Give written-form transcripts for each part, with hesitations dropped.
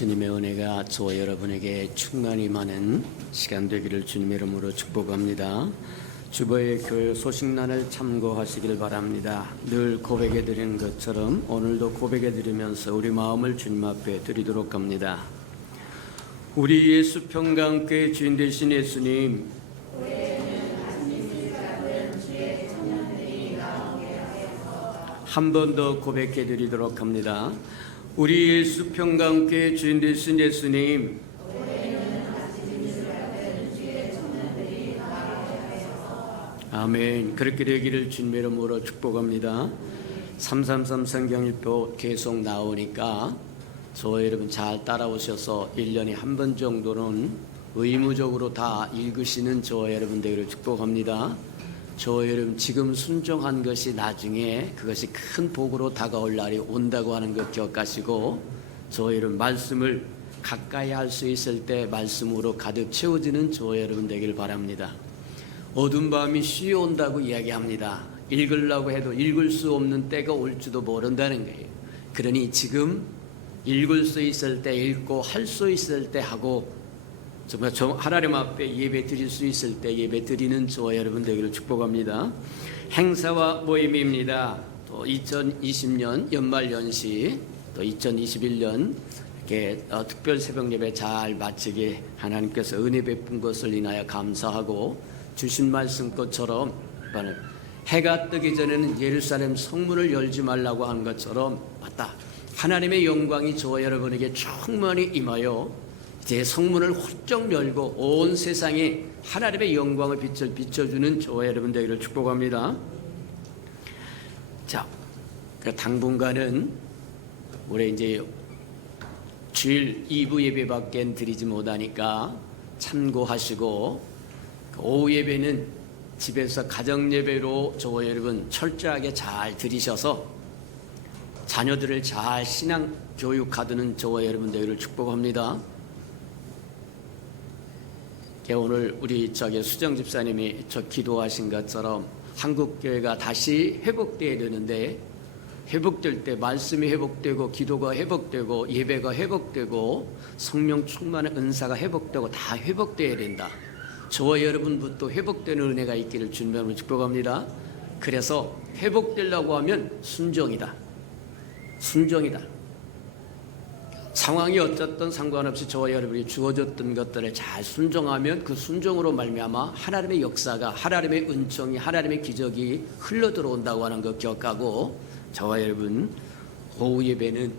주님의 은혜가 저와 여러분에게 충만히 많은 시간 되기를 주님의 이름으로 축복합니다. 주보의 교회 소식란을 참고하시길 바랍니다. 늘 고백해 드리는 것처럼 오늘도 고백해 드리면서 우리 마음을 주님 앞에 드리도록 합니다. 우리 예수 평강교회 주인 되신 예수님, 한 번 더 고백해 드리도록 합니다. 우리 예수 평강교회 주인 되신 예수님, 아멘. 그렇게 되기를 주님의 이름으로 축복합니다. 333 성경일보 계속 나오니까 저와 여러분 잘 따라오셔서 1년에 한 번 정도는 의무적으로 다 읽으시는 저와 여러분 되기를 축복합니다. 저와 여러분 지금 순종한 것이 나중에 그것이 큰 복으로 다가올 날이 온다고 하는 것 기억하시고, 저와 여러분 말씀을 가까이 할 수 있을 때 말씀으로 가득 채워지는 저와 여러분 되길 바랍니다. 어두운 밤이 쉬어온다고 이야기합니다. 읽으려고 해도 읽을 수 없는 때가 올지도 모른다는 거예요. 그러니 지금 읽을 수 있을 때 읽고 할 수 있을 때 하고, 정말 하나님 앞에 예배 드릴 수 있을 때 예배 드리는 저와 여러분 되기를 축복합니다. 행사와 모임입니다. 또 2020년 연말연시, 또 2021년 이렇게 특별 새벽 예배 잘 마치게 하나님께서 은혜 베푼 것을 인하여 감사하고, 주신 말씀 것처럼 해가 뜨기 전에는 예루살렘 성문을 열지 말라고 한 것처럼, 맞다, 하나님의 영광이 저와 여러분에게 충만히 임하여 제 성문을 훌쩍 열고 온 세상에 하나님의 영광의 빛을 비춰주는 저와 여러분 되기를 축복합니다. 자, 당분간은 올해 이제 주일 2부 예배밖에 드리지 못하니까 참고하시고, 오후 예배는 집에서 가정 예배로 저와 여러분 철저하게 잘 드리셔서 자녀들을 잘 신앙 교육하드는 저와 여러분 되기를 축복합니다. 오늘 우리 수정 집사님이 기도하신 것처럼 한국교회가 다시 회복되어야 되는데, 회복될 때 말씀이 회복되고 기도가 회복되고 예배가 회복되고 성령 충만한 은사가 회복되고 다 회복되어야 된다. 저와 여러분부터 회복되는 은혜가 있기를 주님으로 축복합니다. 그래서 회복되려고 하면 순종이다. 순종이다. 상황이 어쨌든 상관없이 저와 여러분이 주어졌던 것들을 잘 순종하면 그 순종으로 말미암아 하나님의 역사가, 하나님의 은총이, 하나님의 기적이 흘러 들어온다고 하는 것 기억하고, 저와 여러분 오후 예배는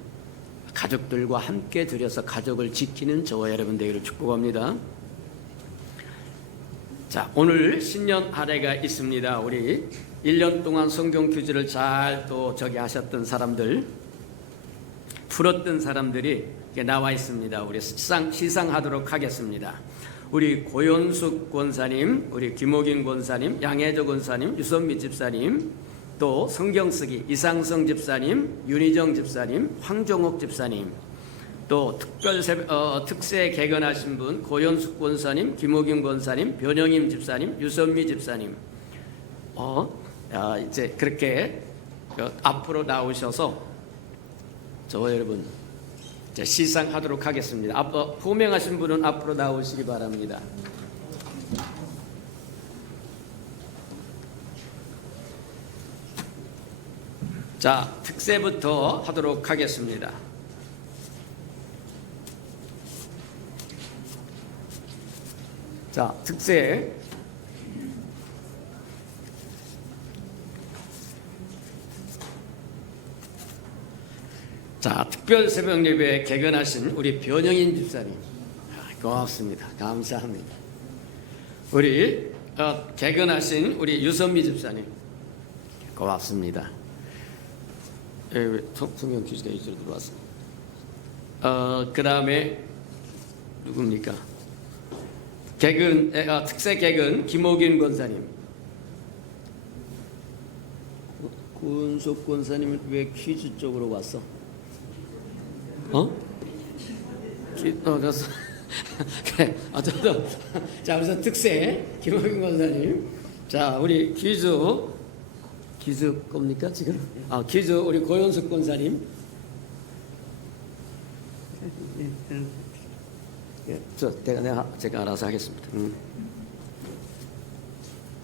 가족들과 함께 드려서 가족을 지키는 저와 여러분 되기를 축복합니다. 자, 오늘 신년 할애가 있습니다. 우리 1년 동안 성경 퀴즈를 잘 또 하셨던 사람들, 풀었던 사람들이 나와 있습니다. 우리 시상하도록 하겠습니다. 우리 고현숙 권사님, 우리 김옥인 권사님, 양혜조 권사님, 유선미 집사님, 또 성경쓰기 이상성 집사님, 윤희정 집사님, 황종옥 집사님, 또 특세 개건하신 분 고현숙 권사님, 김옥인 권사님, 변영임 집사님, 유선미 집사님, 이제 그렇게 앞으로 나오셔서 저와 여러분 이제 시상하도록 하겠습니다. 호명하신 분은 앞으로 나오시기 바랍니다. 자, 특세부터 하도록 하겠습니다. 자, 특세. 자, 특별 새벽 예배 개건하신 우리 변영인 집사님, 고맙습니다. 감사합니다. 우리 개건하신 우리 유선미 집사님, 고맙습니다. 성경 퀴즈가 이쪽으로 들어왔습니다. 그 다음에 누굽니까? 특세 개건 김옥인 권사님. 권석 권사님은 왜 퀴즈 쪽으로 왔어? 그래서 그래. 저도 자, 우선 특세 김옥인 권사님. 자, 우리 퀴즈 겁니까 지금? 퀴즈 우리 고현숙 권사님. 제가 알아서 하겠습니다.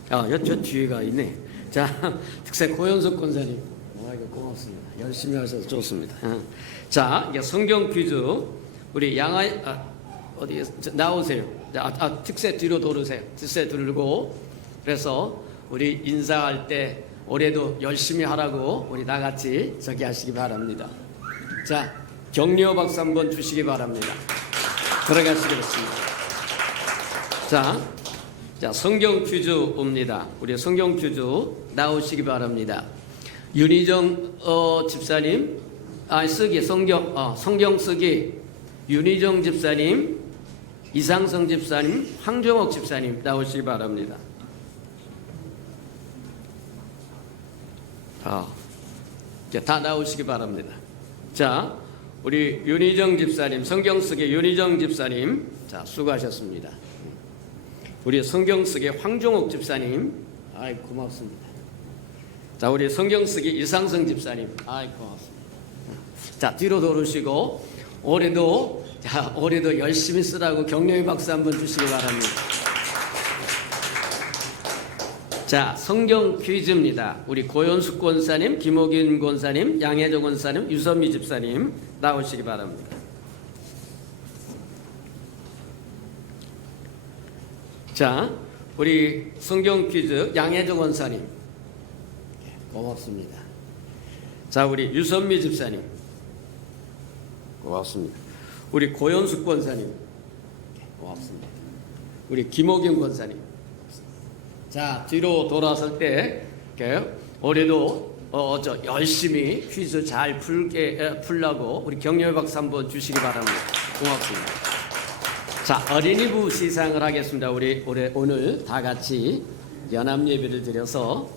저 뒤에가 있네. 자, 특세 고현석 권사님. 이거 고맙습니다. 열심히 하셔서 좋습니다. 자, 이제 성경 퀴즈. 우리 어디 나오세요. 특세 뒤로 돌으세요. 특세 들고. 그래서 우리 인사할 때 올해도 열심히 하라고 우리 다 같이 저기 하시기 바랍니다. 자, 격려 박수 한번 주시기 바랍니다. 들어가시겠습니다. 자, 성경 퀴즈 옵니다. 우리 성경 퀴즈 나오시기 바랍니다. 윤희정 집사님, 성경 쓰기 윤희정 집사님, 이상성 집사님, 황정옥 집사님 나오시기 바랍니다. 다 나오시기 바랍니다. 자, 우리 윤희정 집사님, 성경 쓰기 윤희정 집사님, 자, 수고하셨습니다. 우리 성경 쓰기 황종옥 집사님, 고맙습니다. 자, 우리 성경 쓰기 이상성 집사님, 고맙습니다. 자, 뒤로 돌으시고 올해도 열심히 쓰라고 격려의 박수 한번 주시기 바랍니다. 자, 성경 퀴즈입니다. 우리 고현숙 권사님, 김옥인 권사님, 양혜정 권사님, 유선미 집사님 나오시기 바랍니다. 자, 우리 성경 퀴즈 양혜정 권사님 고맙습니다. 자, 우리 유선미 집사님 고맙습니다. 우리 고현숙 권사님 고맙습니다. 우리 김옥인 권사님. 자, 뒤로 돌아설 때 올해도 열심히 퀴즈 잘 풀라고 우리 격려의 박수 한번 주시기 바랍니다. 고맙습니다. 자, 어린이부 시상을 하겠습니다. 우리 오늘 다 같이 연합 예배를 드려서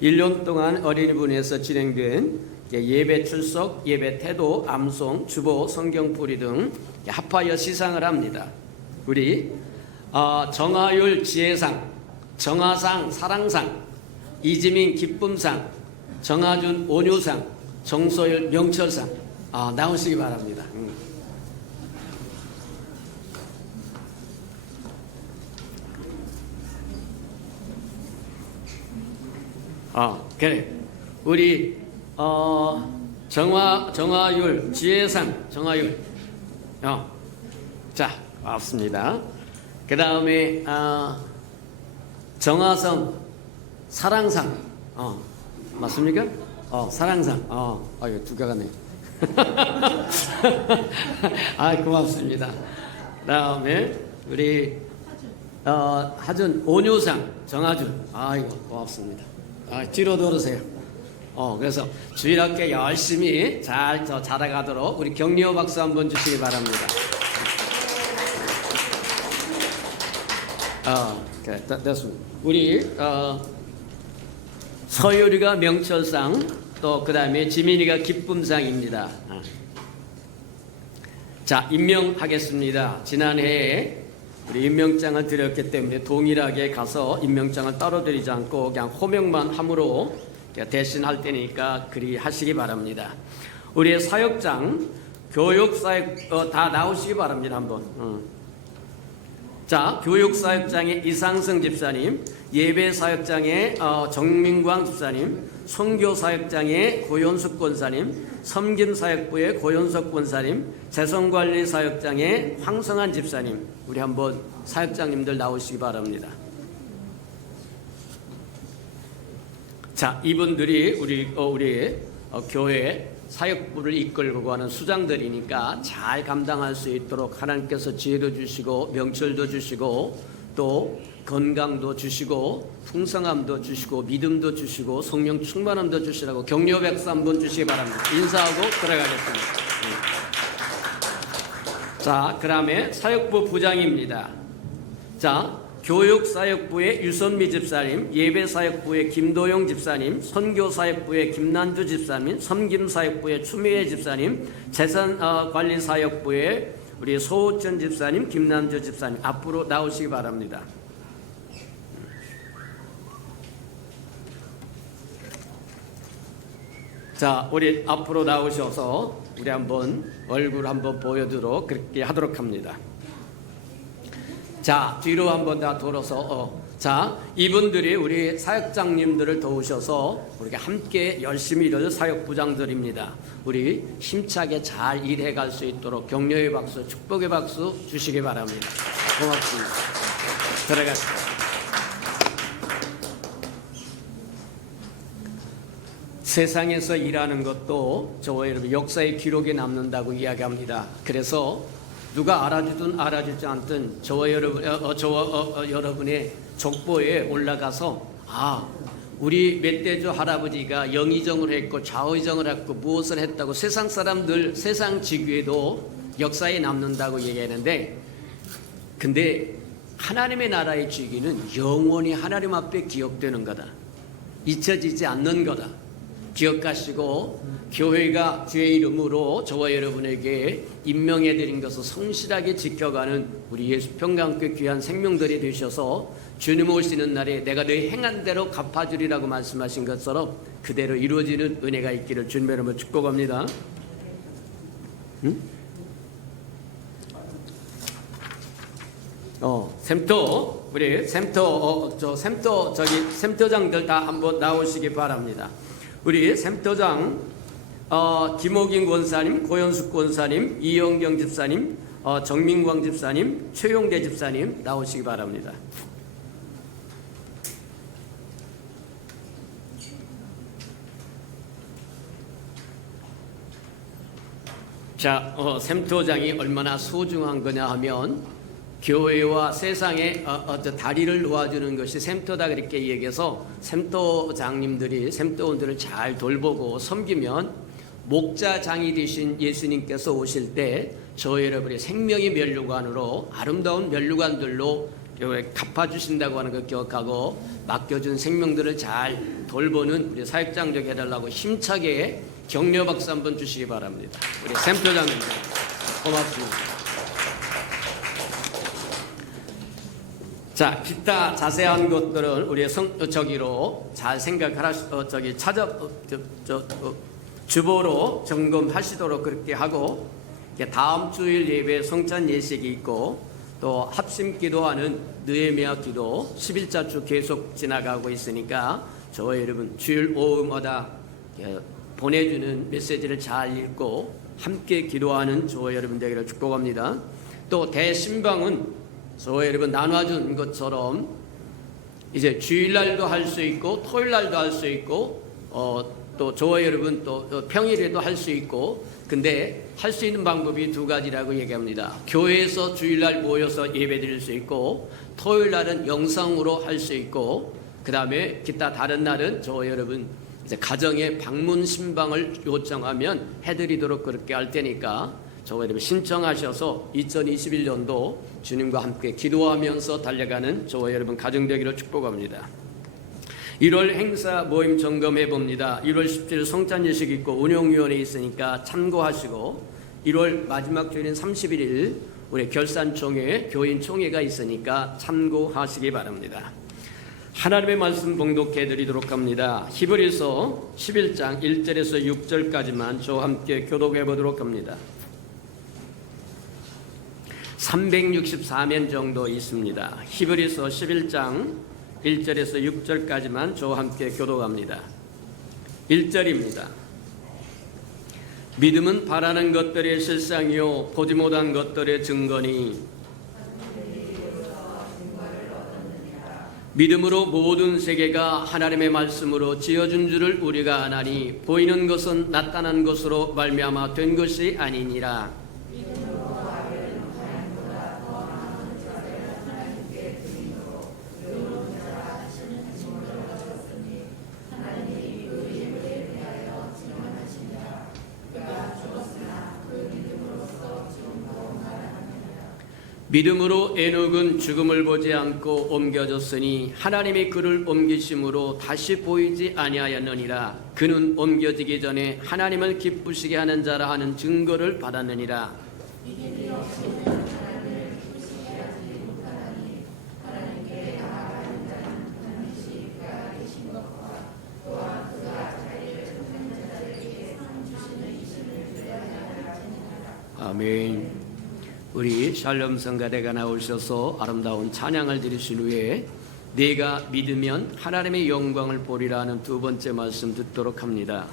1년 동안 어린이부에서 진행된 예배 출석, 예배 태도, 암송, 주보, 성경풀이 등 합하여 시상을 합니다. 우리 정하율 지혜상, 정하상 사랑상, 이지민 기쁨상, 정하준 온유상, 정소율 명철상 나오시기 바랍니다. 그래. 우리 정하율 지혜상, 정하율. 자, 왔습니다. 그 다음에 정하성 사랑상, 맞습니까? 사랑상. 이거 두 개가 네. 고맙습니다. 그 다음에 우리 하준 온유상, 정하준. 이거 고맙습니다. 뒤로 돌으세요. 그래서 주일학교 열심히 잘 자라가도록 우리 격려 박수 한번 주시기 바랍니다. 됐습니다. 우리 서유리가 명철상, 또 그 다음에 지민이가 기쁨상입니다. 자, 임명하겠습니다. 지난해에 우리 임명장을 드렸기 때문에 동일하게 가서 임명장을 따로 드리지 않고 그냥 호명만 함으로 대신할 테니까 그리 하시기 바랍니다. 우리의 사역장, 교육사역 다 나오시기 바랍니다. 한번. 자, 교육사역장의 이상성 집사님, 예배사역장의 정민광 집사님, 선교사역장의 고현숙 권사님, 섬김사역부의 고현석 권사님, 재성관리사역장의 황성한 집사님, 우리 한번 사역장님들 나오시기 바랍니다. 자, 이분들이 우리 교회 사역부를 이끌고 가는 수장들이니까 잘 감당할 수 있도록 하나님께서 지혜도 주시고 명철도 주시고 또 건강도 주시고 풍성함도 주시고 믿음도 주시고 성령 충만함도 주시라고 격려 박수 한번 주시기 바랍니다. 인사하고 들어가겠습니다. 자, 그 다음에 사역부 부장입니다. 자, 교육사역부의 유선미 집사님, 예배사역부의 김도영 집사님, 선교사역부의 김난주 집사님, 섬김사역부의 추미애 집사님, 재산관리사역부의 우리 소호천 집사님, 김난주 집사님 앞으로 나오시기 바랍니다. 자, 우리 앞으로 나오셔서 우리 한번 얼굴 한번 보여드리도록 그렇게 하도록 합니다. 자, 뒤로 한번 다 돌아서 자, 이분들이 우리 사역장님들을 도우셔서 우리가 함께 열심히 일할 사역부장들입니다. 우리 힘차게 잘 일해갈 수 있도록 격려의 박수, 축복의 박수 주시기 바랍니다. 고맙습니다. 들어가시죠. 세상에서 일하는 것도 저와 여러분 역사의 기록에 남는다고 이야기합니다. 그래서 누가 알아주든 알아주지 않든 저와 여러분의 족보에 올라가서 우리 멧돼지 할아버지가 영의정을 했고 좌의정을 했고 무엇을 했다고 세상 사람들 세상 지구에도 역사에 남는다고 얘기하는데, 근데 하나님의 나라의 주기는 영원히 하나님 앞에 기억되는 거다. 잊혀지지 않는 거다. 기억하시고 교회가 주의 이름으로 저와 여러분에게 임명해드린 것을 성실하게 지켜가는 우리 예수 평강교회 귀한 생명들이 되셔서 주님 오시는 날에 내가 너희 행한 대로 갚아주리라고 말씀하신 것처럼 그대로 이루어지는 은혜가 있기를 주님의 이름으로 축복합니다. 샘터 우리 샘터 샘터장들 다 한번 나오시기 바랍니다. 우리 샘터장 김옥인 권사님, 고현숙 권사님, 이영경 집사님, 정민광 집사님, 최용대 집사님 나오시기 바랍니다. 자, 샘터장이 얼마나 소중한 거냐 하면 교회와 세상에 다리를 놓아주는 것이 샘터다 그렇게 얘기해서 샘터장님들이 샘터원들을 잘 돌보고 섬기면 목자장이 되신 예수님께서 오실 때 저 여러분의 생명의 면류관으로 아름다운 면류관들로 갚아주신다고 하는 것 기억하고 맡겨준 생명들을 잘 돌보는 우리 사역장들 해달라고 힘차게 격려 박수 한번 주시기 바랍니다. 우리 샘터장님 고맙습니다. 자, 기타 자세한 것들은 우리 저기로 잘 주보로 점검하시도록 그렇게 하고, 다음 주일 예배 성찬 예식이 있고 또 합심 기도하는 느헤미야 기도 11자 계속 지나가고 있으니까 저와 여러분 주일 오후마다 보내주는 메시지를 잘 읽고 함께 기도하는 저와 여러분 되기를 축복합니다. 또 대신방은 저와 여러분 나눠준 것처럼 이제 주일날도 할 수 있고 토요일날도 할 수 있고 또 저와 여러분 또 평일에도 할 수 있고, 근데 할 수 있는 방법이 두 가지라고 얘기합니다. 교회에서 주일날 모여서 예배드릴 수 있고 토요일날은 영상으로 할 수 있고, 그 다음에 기타 다른 날은 저와 여러분 이제 가정에 방문 신방을 요청하면 해드리도록 그렇게 할 테니까 저와 여러분 신청하셔서 2021년도 주님과 함께 기도하면서 달려가는 저와 여러분 가정 되기를 축복합니다. 1월 행사 모임 점검해 봅니다. 1월 17일 성찬 예식 있고 운영위원회 있으니까 참고하시고, 1월 마지막 주일인 31일 우리 결산총회 교인 총회가 있으니까 참고하시기 바랍니다. 하나님의 말씀 봉독해 드리도록 합니다. 히브리서 11장 1절에서 6절까지만 저와 함께 교독해 보도록 합니다. 364면 정도 있습니다. 히브리서 11장 1절에서 6절까지만 저와 함께 교독합니다. 1절입니다. 믿음은 바라는 것들의 실상이요 보지 못한 것들의 증거니, 믿음으로 모든 세계가 하나님의 말씀으로 지어준 줄을 우리가 아나니 보이는 것은 나타난 것으로 말미암아 된 것이 아니니라. 믿음으로 에녹은 죽음을 보지 않고 옮겨졌으니 하나님이 그를 옮기심으로 다시 보이지 아니하였느니라. 그는 옮겨지기 전에 하나님을 기쁘시게 하는 자라 하는 증거를 받았느니라. 아멘. 우리 샬롬 성가대가 나오셔서 아름다운 찬양을 드리신 후에 네가 믿으면 하나님의 영광을 보리라 하는 두 번째 말씀 듣도록 합니다.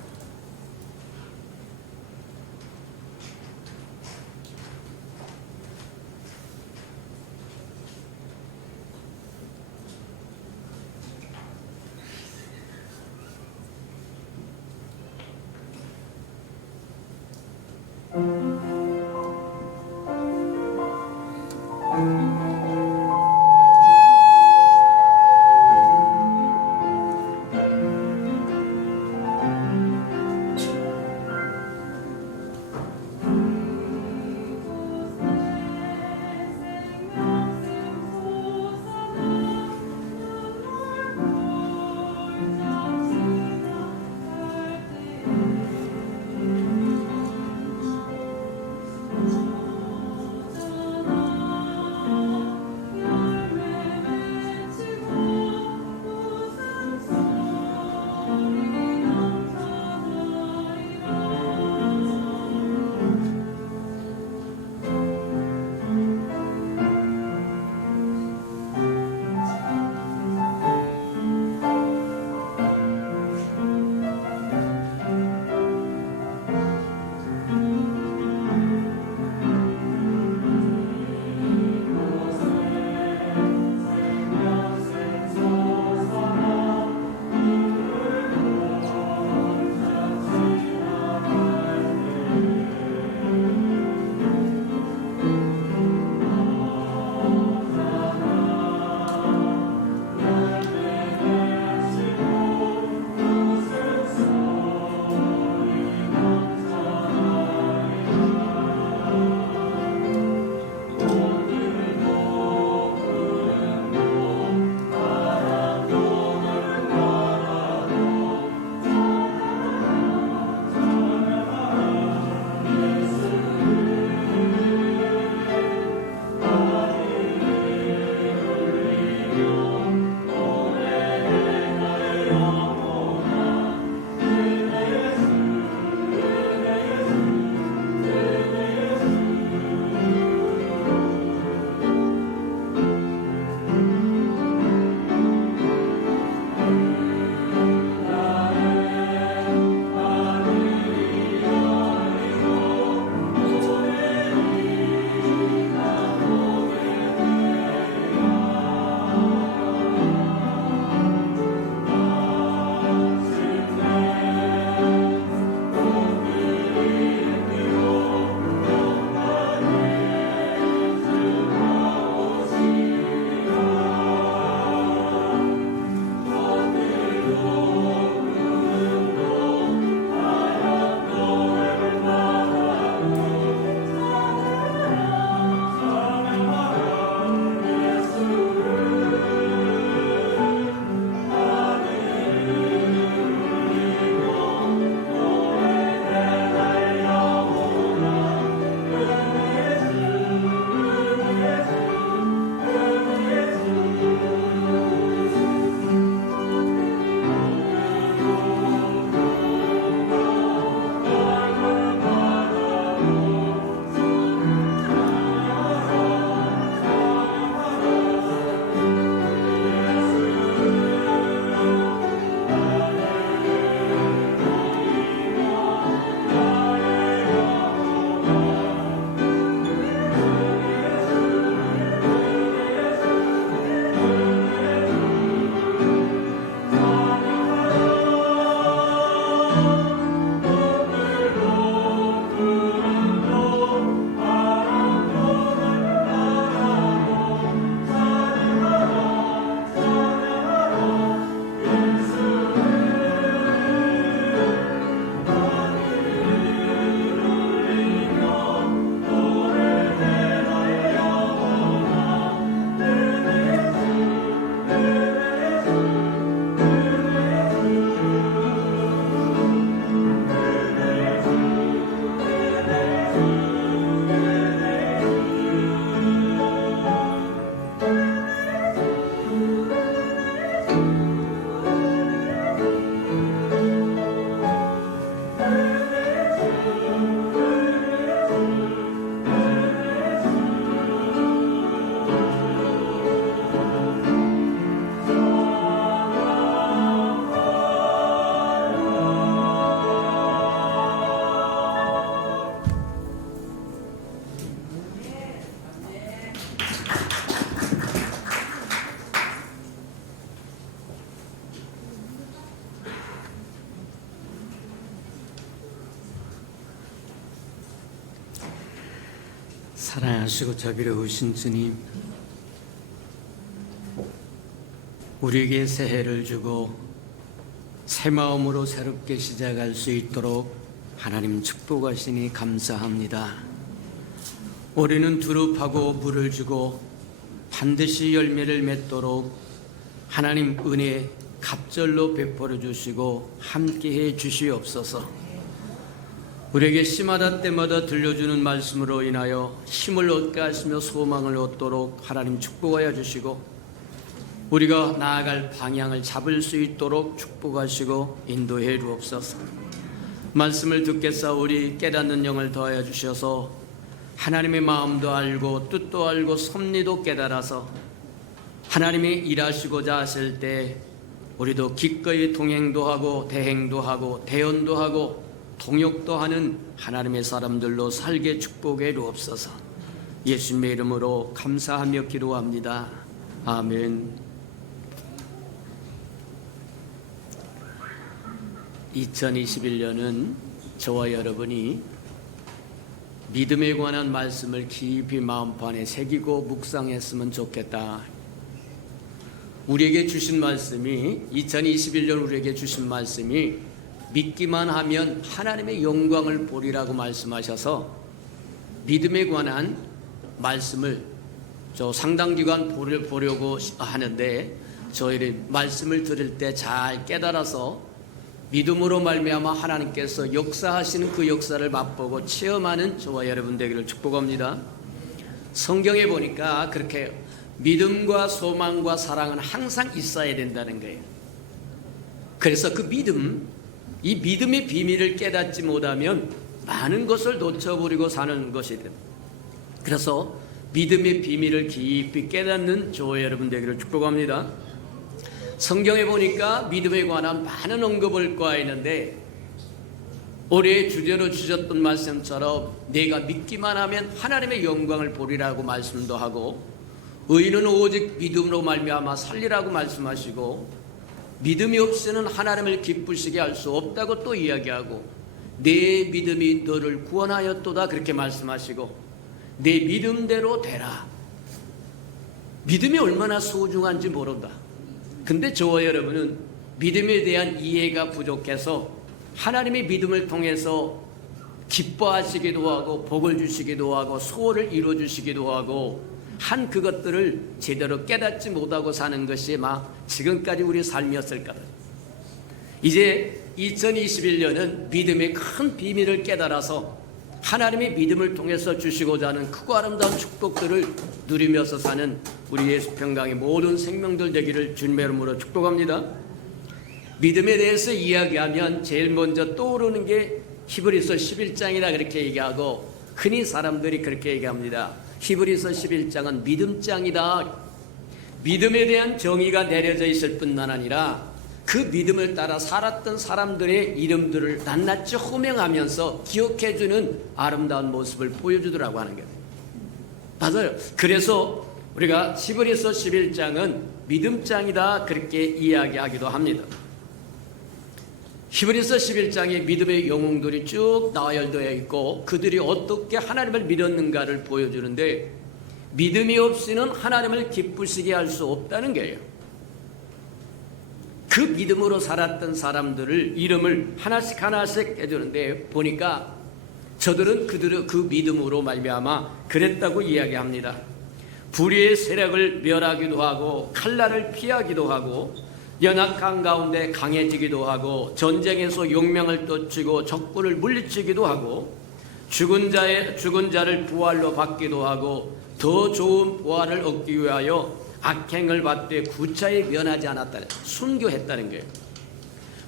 사랑하시고 자비로우신 주님, 우리에게 새해를 주고 새 마음으로 새롭게 시작할 수 있도록 하나님 축복하시니 감사합니다. 올해는 두릅하고 물을 주고 반드시 열매를 맺도록 하나님 은혜 갑절로 베풀어 주시고 함께해 주시옵소서. 우리에게 시마다 때마다 들려주는 말씀으로 인하여 힘을 얻게 하시며 소망을 얻도록 하나님 축복하여 주시고, 우리가 나아갈 방향을 잡을 수 있도록 축복하시고 인도해 주옵소서. 말씀을 듣겠사오니 깨닫는 영을 더하여 주셔서 하나님의 마음도 알고 뜻도 알고 섭리도 깨달아서 하나님이 일하시고자 하실 때 우리도 기꺼이 동행도 하고 대행도 하고 대언도 하고 동역도 하는 하나님의 사람들로 살게 축복해 주옵소서. 예수님의 이름으로 감사하며 기도합니다. 아멘. 2021년은 저와 여러분이 믿음에 관한 말씀을 깊이 마음판에 새기고 묵상했으면 좋겠다. 우리에게 주신 말씀이 2021년 우리에게 주신 말씀이 믿기만 하면 하나님의 영광을 보리라고 말씀하셔서 믿음에 관한 말씀을 상당 기간 보려고 하는데, 저희를 말씀을 들을 때 잘 깨달아서 믿음으로 말미암아 하나님께서 역사하시는 그 역사를 맛보고 체험하는 저와 여러분 되기를 축복합니다. 성경에 보니까 그렇게 믿음과 소망과 사랑은 항상 있어야 된다는 거예요. 그래서 그 이 믿음의 비밀을 깨닫지 못하면 많은 것을 놓쳐버리고 사는 것이 됩니다. 그래서 믿음의 비밀을 깊이 깨닫는 저와 여러분 되기를 축복합니다. 성경에 보니까 믿음에 관한 많은 언급을 꿔있는데, 올해 주제로 주셨던 말씀처럼 내가 믿기만 하면 하나님의 영광을 보리라고 말씀도 하고, 의인은 오직 믿음으로 말미암아 살리라고 말씀하시고, 믿음이 없이는 하나님을 기쁘시게 할 수 없다고 또 이야기하고, 내 믿음이 너를 구원하였도다 그렇게 말씀하시고, 내 믿음대로 되라. 믿음이 얼마나 소중한지 모른다. 근데 저와 여러분은 믿음에 대한 이해가 부족해서 하나님의 믿음을 통해서 기뻐하시기도 하고 복을 주시기도 하고 소원을 이루어 주시기도 하고 한 그것들을 제대로 깨닫지 못하고 사는 것이 지금까지 우리 삶이었을 거다. 이제 2021년은 믿음의 큰 비밀을 깨달아서 하나님의 믿음을 통해서 주시고자 하는 크고 아름다운 축복들을 누리면서 사는 우리 예수평강의 모든 생명들 되기를 주님의 이름으로 축복합니다. 믿음에 대해서 이야기하면 제일 먼저 떠오르는 게 히브리서 11장이다 그렇게 얘기하고, 흔히 사람들이 그렇게 얘기합니다. 히브리서 11장은 믿음장이다. 믿음에 대한 정의가 내려져 있을 뿐만 아니라 그 믿음을 따라 살았던 사람들의 이름들을 낱낱이 호명하면서 기억해주는 아름다운 모습을 보여주더라고 하는 거예요. 맞아요. 그래서 우리가 히브리서 11장은 믿음장이다 그렇게 이야기하기도 합니다. 히브리서 11장에 믿음의 영웅들이 쭉 나열되어 있고 그들이 어떻게 하나님을 믿었는가를 보여주는데, 믿음이 없이는 하나님을 기쁘시게 할 수 없다는 거예요. 그 믿음으로 살았던 사람들을 이름을 하나씩 하나씩 해주는데, 보니까 저들은 그 믿음으로 말미암아 그랬다고 이야기합니다. 불의의 세력을 멸하기도 하고 칼날을 피하기도 하고 연약한 가운데 강해지기도 하고 전쟁에서 용명을 떨치고 적군을 물리치기도 하고 죽은 자를 부활로 받기도 하고 더 좋은 부활을 얻기 위하여 악행을 받되 구차히 면하지 않았다. 순교했다는 거예요.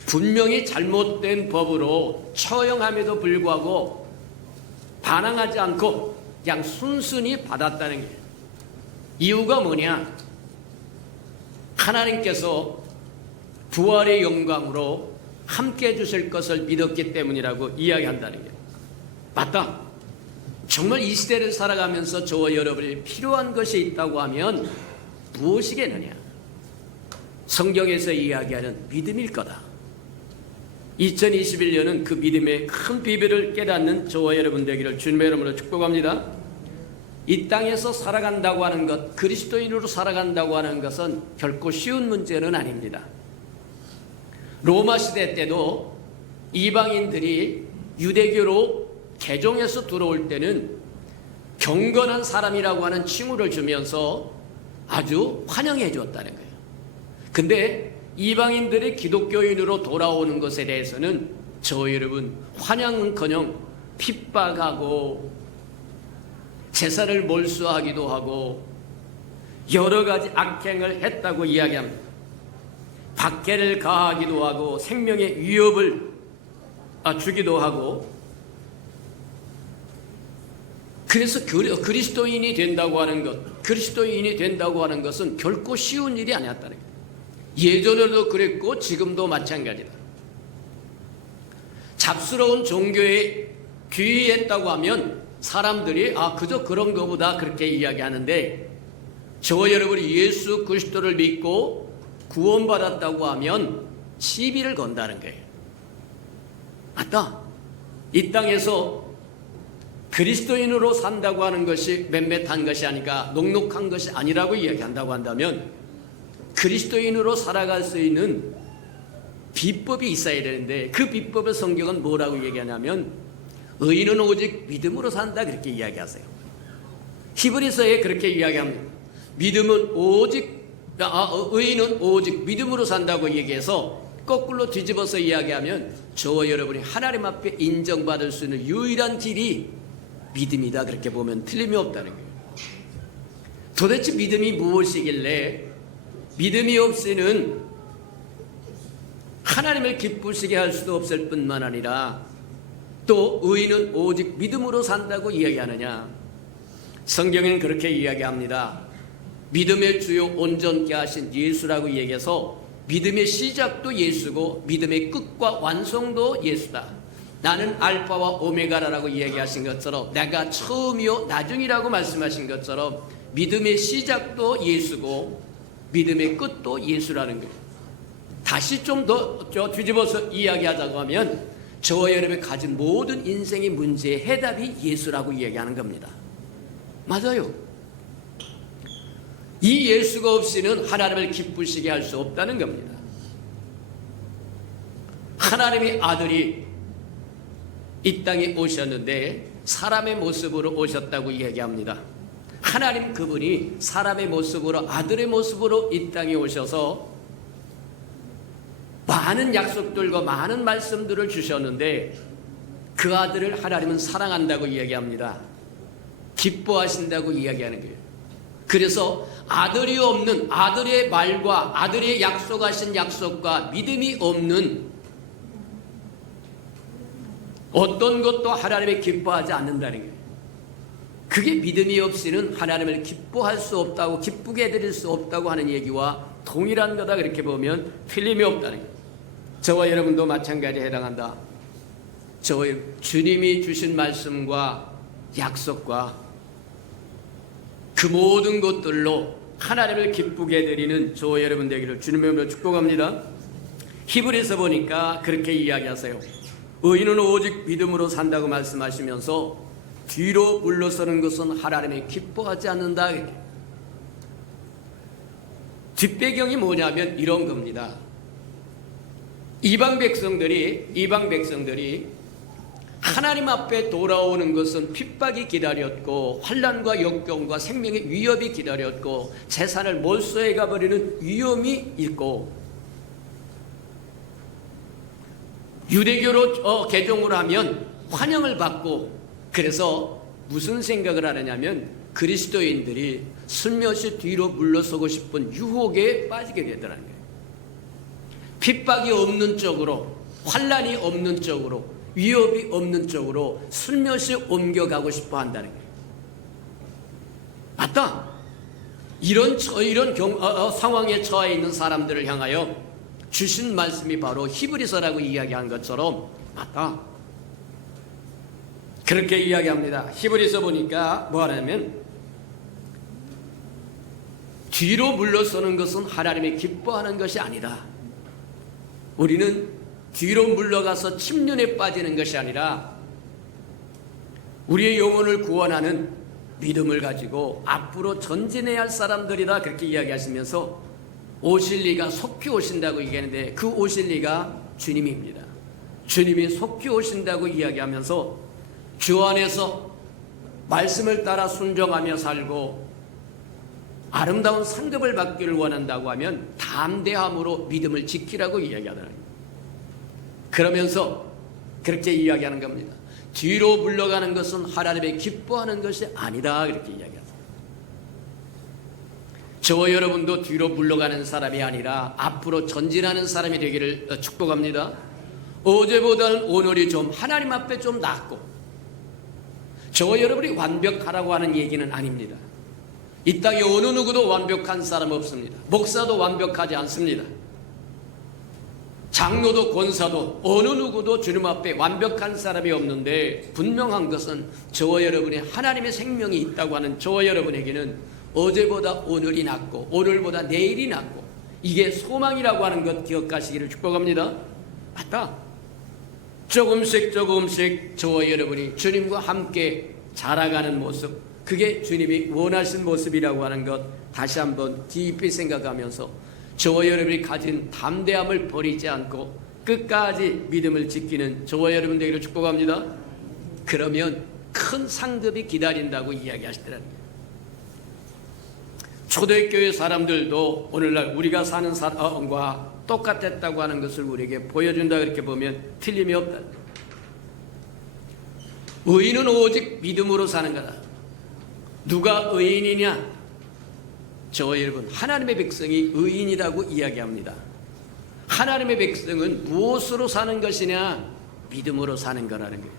분명히 잘못된 법으로 처형함에도 불구하고 반항하지 않고 그냥 순순히 받았다는 거예요. 이유가 뭐냐? 하나님께서 부활의 영광으로 함께 해주실 것을 믿었기 때문이라고 이야기한다는 거예요. 맞다. 정말 이 시대를 살아가면서 저와 여러분이 필요한 것이 있다고 하면 무엇이겠느냐? 성경에서 이야기하는 믿음일 거다. 2021년은 그 믿음의 큰 비밀을 깨닫는 저와 여러분 되기를 주님의 이름으로 축복합니다. 이 땅에서 살아간다고 하는 것, 그리스도인으로 살아간다고 하는 것은 결코 쉬운 문제는 아닙니다. 로마 시대 때도 이방인들이 유대교로 개종해서 들어올 때는 경건한 사람이라고 하는 칭호를 주면서 아주 환영해 주었다는 거예요. 근데 이방인들이 기독교인으로 돌아오는 것에 대해서는 저 여러분 환영은커녕 핍박하고 제사를 몰수하기도 하고 여러 가지 악행을 했다고 이야기합니다. 박해를 가하기도 하고 생명의 위협을 주기도 하고, 그래서 그리스도인이 된다고 하는 것, 그리스도인이 된다고 하는 것은 결코 쉬운 일이 아니었다는 거예요. 예전에도 그랬고 지금도 마찬가지다. 잡스러운 종교에 귀의했다고 하면 사람들이 그저 그런 거보다 그렇게 이야기하는데, 저와 여러분이 예수 그리스도를 믿고 구원받았다고 하면 시비를 건다는 거예요. 맞다. 이 땅에서 그리스도인으로 산다고 하는 것이 맴매한 것이 아니라 녹록한 것이 아니라고 이야기한다고 한다면 그리스도인으로 살아갈 수 있는 비법이 있어야 되는데, 그 비법을 성경은 뭐라고 얘기하냐면 의인은 오직 믿음으로 산다, 그렇게 이야기하세요. 히브리서에 그렇게 이야기합니다. 믿음은 오직 의인은 오직 믿음으로 산다고 얘기해서 거꾸로 뒤집어서 이야기하면 저와 여러분이 하나님 앞에 인정받을 수 있는 유일한 길이 믿음이다, 그렇게 보면 틀림이 없다는 거예요. 도대체 믿음이 무엇이길래 믿음이 없이는 하나님을 기쁘시게 할 수도 없을 뿐만 아니라 또 의인은 오직 믿음으로 산다고 이야기하느냐? 성경에는 그렇게 이야기합니다. 믿음의 주요 온전케 하신 예수라고 얘기해서 믿음의 시작도 예수고 믿음의 끝과 완성도 예수다. 나는 알파와 오메가라고 이야기하신 것처럼, 내가 처음이요 나중이라고 말씀하신 것처럼 믿음의 시작도 예수고 믿음의 끝도 예수라는 거예요. 다시 좀 더 뒤집어서 이야기하자고 하면 저와 여러분이 가진 모든 인생의 문제의 해답이 예수라고 이야기하는 겁니다. 맞아요. 이 예수가 없이는 하나님을 기쁘시게 할 수 없다는 겁니다. 하나님의 아들이 이 땅에 오셨는데 사람의 모습으로 오셨다고 이야기합니다. 하나님 그분이 사람의 모습으로, 아들의 모습으로 이 땅에 오셔서 많은 약속들과 많은 말씀들을 주셨는데 그 아들을 하나님은 사랑한다고 이야기합니다. 기뻐하신다고 이야기하는 거예요. 그래서 아들이 없는, 아들의 말과 아들의 약속하신 약속과 믿음이 없는 어떤 것도 하나님을 기뻐하지 않는다는 거예요. 그게 믿음이 없이는 하나님을 기뻐할 수 없다고, 기쁘게 해드릴 수 없다고 하는 얘기와 동일한 거다, 그렇게 보면 틀림이 없다는 거예요. 저와 여러분도 마찬가지에 해당한다. 저와 주님이 주신 말씀과 약속과 그 모든 것들로 하나님을 기쁘게 해드리는 저와 여러분 되기를 주님의 이름으로 축복합니다. 히브리서 보니까 그렇게 이야기하세요. 의인은 오직 믿음으로 산다고 말씀하시면서 뒤로 물러서는 것은 하나님이 기뻐하지 않는다. 뒷배경이 뭐냐면 이런 겁니다. 이방 백성들이 하나님 앞에 돌아오는 것은 핍박이 기다렸고 환난과 역경과 생명의 위협이 기다렸고 재산을 몰수해 가버리는 위험이 있고, 유대교로 개종을 하면 환영을 받고, 그래서 무슨 생각을 하느냐면 그리스도인들이 슬며시 뒤로 물러서고 싶은 유혹에 빠지게 되더라는 거예요. 핍박이 없는 쪽으로, 환난이 없는 쪽으로, 위협이 없는 쪽으로 슬며시 옮겨가고 싶어 한다는 거예요. 맞다. 이런 상황에 처해 있는 사람들을 향하여 주신 말씀이 바로 히브리서라고 이야기한 것처럼 맞다. 그렇게 이야기합니다. 히브리서 보니까 뭐 하냐면 뒤로 물러서는 것은 하나님이 기뻐하는 것이 아니다. 우리는 뒤로 물러가서 침륜에 빠지는 것이 아니라 우리의 영혼을 구원하는, 믿음을 가지고 앞으로 전진해야 할 사람들이다 그렇게 이야기하시면서 오실 이가 속히 오신다고 얘기하는데 그 오실 이가 주님입니다. 주님이 속히 오신다고 이야기하면서 주 안에서 말씀을 따라 순종하며 살고 아름다운 상급을 받기를 원한다고 하면 담대함으로 믿음을 지키라고 이야기하더라고요. 그러면서 그렇게 이야기하는 겁니다. 뒤로 물러가는 것은 하나님의 기뻐하는 것이 아니다 그렇게 이야기하죠. 저와 여러분도 뒤로 물러가는 사람이 아니라 앞으로 전진하는 사람이 되기를 축복합니다. 어제보다는 오늘이 좀 하나님 앞에 좀 낫고, 저와 여러분이 완벽하라고 하는 얘기는 아닙니다. 이 땅에 어느 누구도 완벽한 사람 없습니다. 목사도 완벽하지 않습니다. 장로도 권사도 어느 누구도 주님 앞에 완벽한 사람이 없는데, 분명한 것은 저와 여러분이 하나님의 생명이 있다고 하는 저와 여러분에게는 어제보다 오늘이 낫고 오늘보다 내일이 낫고, 이게 소망이라고 하는 것 기억하시기를 축복합니다. 맞다. 조금씩 저와 여러분이 주님과 함께 자라가는 모습, 그게 주님이 원하신 모습이라고 하는 것 다시 한번 깊이 생각하면서 저와 여러분이 가진 담대함을 버리지 않고 끝까지 믿음을 지키는 저와 여러분 되기를 축복합니다. 그러면 큰 상급이 기다린다고 이야기하시더라고요. 초대교회 사람들도 오늘날 우리가 사는 삶과 똑같았다고 하는 것을 우리에게 보여준다 그렇게 보면 틀림이 없다. 의인은 오직 믿음으로 사는 거다. 누가 의인이냐? 저와 여러분, 하나님의 백성이 의인이라고 이야기합니다. 하나님의 백성은 무엇으로 사는 것이냐? 믿음으로 사는 거라는 거예요.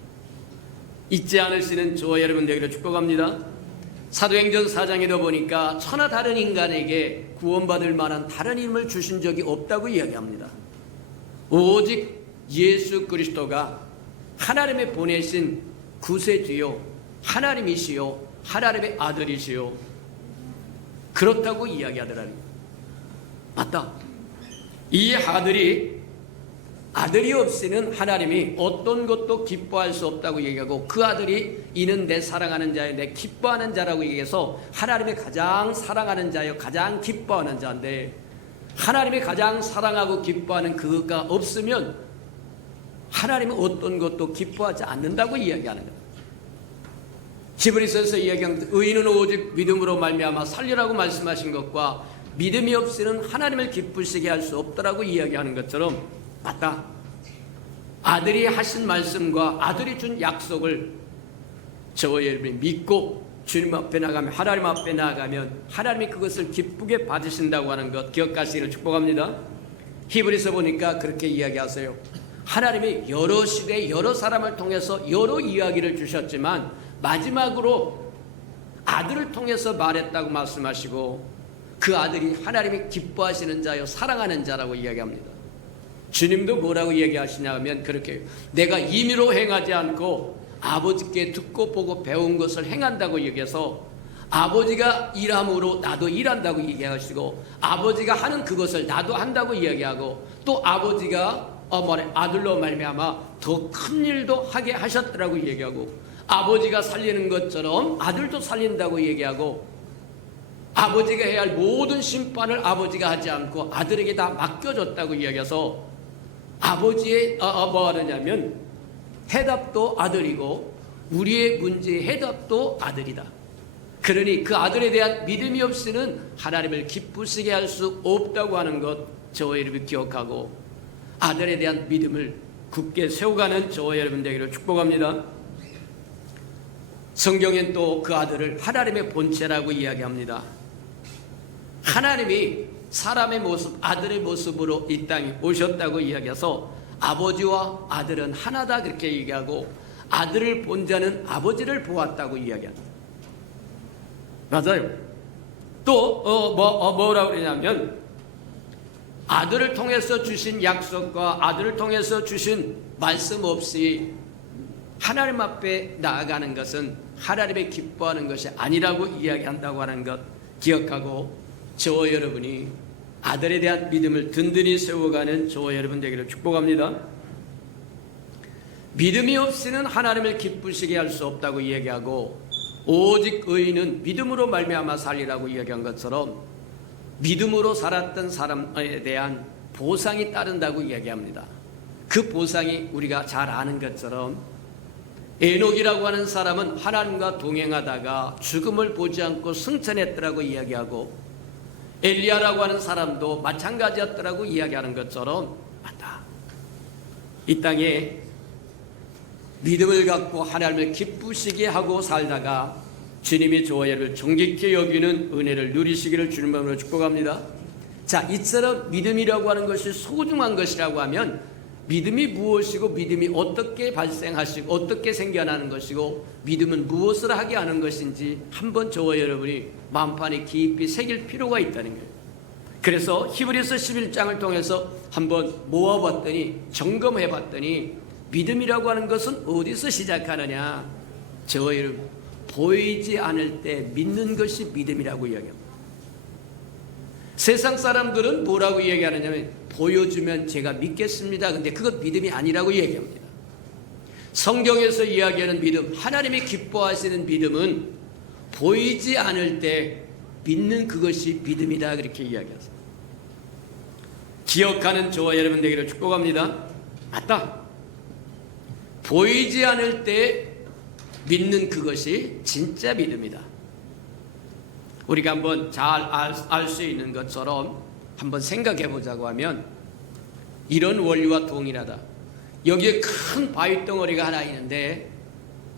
잊지 않으시는 저와 여러분 되기를 축복합니다. 사도행전 4장에도 보니까 천하 다른 인간에게 구원받을 만한 다른 힘을 주신 적이 없다고 이야기합니다. 오직 예수 그리스도가 하나님의 보내신 구세주요, 하나님이시요, 하나님의 아들이시요, 그렇다고 이야기하더라니. 맞다. 이 아들이 없이는 하나님이 어떤 것도 기뻐할 수 없다고 얘기하고, 그 아들이 이는 내 사랑하는 자여 내 기뻐하는 자라고 얘기해서 하나님의 가장 사랑하는 자여 가장 기뻐하는 자인데, 하나님이 가장 사랑하고 기뻐하는 그가 없으면 하나님은 어떤 것도 기뻐하지 않는다고 이야기하는 거예요. 히브리서에서 이야기한 의인은 오직 믿음으로 말미암아 살리라고 말씀하신 것과 믿음이 없이는 하나님을 기쁘시게 할 수 없다라고 이야기하는 것처럼, 맞다. 아들이 하신 말씀과 아들이 준 약속을 저와 여러분이 믿고 주님 앞에 나가면, 하나님 앞에 나가면 하나님이 그것을 기쁘게 받으신다고 하는 것 기억하시기를 축복합니다. 히브리서 보니까 그렇게 이야기하세요. 하나님이 여러 시대 여러 사람을 통해서 여러 이야기를 주셨지만 마지막으로 아들을 통해서 말했다고 말씀하시고, 그 아들이 하나님이 기뻐하시는 자요 사랑하는 자라고 이야기합니다. 주님도 뭐라고 이야기하시냐 하면 그렇게, 내가 임의로 행하지 않고 아버지께 듣고 보고 배운 것을 행한다고 얘기해서, 아버지가 일함으로 나도 일한다고 얘기하시고, 아버지가 하는 그것을 나도 한다고 이야기하고, 또 아버지가 아들로 말미암아 더 큰 일도 하게 하셨더라고 얘기하고, 아버지가 살리는 것처럼 아들도 살린다고 얘기하고, 아버지가 해야 할 모든 심판을 아버지가 하지 않고 아들에게 다 맡겨줬다고 이야기해서, 아버지의 뭐 하느냐면 해답도 아들이고 우리의 문제의 해답도 아들이다. 그러니 그 아들에 대한 믿음이 없이는 하나님을 기쁘시게 할 수 없다고 하는 것 저와 여러분 기억하고, 아들에 대한 믿음을 굳게 세워가는 저와 여러분 되기를 축복합니다. 성경엔 또 그 아들을 하나님의 본체라고 이야기합니다. 하나님이 사람의 모습, 아들의 모습으로 이 땅에 오셨다고 이야기해서 아버지와 아들은 하나다 그렇게 얘기하고, 아들을 본 자는 아버지를 보았다고 이야기합니다. 맞아요. 또 뭐라고 그러냐면, 아들을 통해서 주신 약속과 아들을 통해서 주신 말씀 없이 하나님 앞에 나아가는 것은 하나님의 기뻐하는 것이 아니라고 이야기한다고 하는 것 기억하고, 저와 여러분이 아들에 대한 믿음을 든든히 세워가는 저와 여러분 되기를 축복합니다. 믿음이 없이는 하나님을 기쁘시게 할 수 없다고 이야기하고, 오직 의인은 믿음으로 말미암아 살리라고 이야기한 것처럼 믿음으로 살았던 사람에 대한 보상이 따른다고 이야기합니다. 그 보상이 우리가 잘 아는 것처럼 에녹이라고 하는 사람은 하나님과 동행하다가 죽음을 보지 않고 승천했더라고 이야기하고, 엘리야라고 하는 사람도 마찬가지였더라고 이야기하는 것처럼 맞다. 이 땅에 믿음을 갖고 하나님을 기쁘시게 하고 살다가 주님이 저와 여러분을 정직히 여기는 은혜를 누리시기를 주님으로 축복합니다. 자, 이처럼 믿음이라고 하는 것이 소중한 것이라고 하면 믿음이 무엇이고 믿음이 어떻게 발생하시고 어떻게 생겨나는 것이고 믿음은 무엇을 하게 하는 것인지 한번 저와 여러분이 마음판에 깊이 새길 필요가 있다는 거예요. 그래서 히브리서 11장을 통해서 한번 모아봤더니 점검해봤더니 믿음이라고 하는 것은 어디서 시작하느냐? 저와 여러분, 보이지 않을 때 믿는 것이 믿음이라고 이야기합니다. 세상 사람들은 뭐라고 얘기하느냐면 보여주면 제가 믿겠습니다. 근데 그것 믿음이 아니라고 얘기합니다. 성경에서 이야기하는 믿음, 하나님이 기뻐하시는 믿음은 보이지 않을 때 믿는 그것이 믿음이다, 그렇게 이야기하세요. 기억하는 저와 여러분 되기를 축복합니다. 맞다. 보이지 않을 때 믿는 그것이 진짜 믿음이다. 우리가 한번 잘 알 수 있는 것처럼 한번 생각해 보자고 하면 이런 원리와 동일하다. 여기에 큰 바위 덩어리가 하나 있는데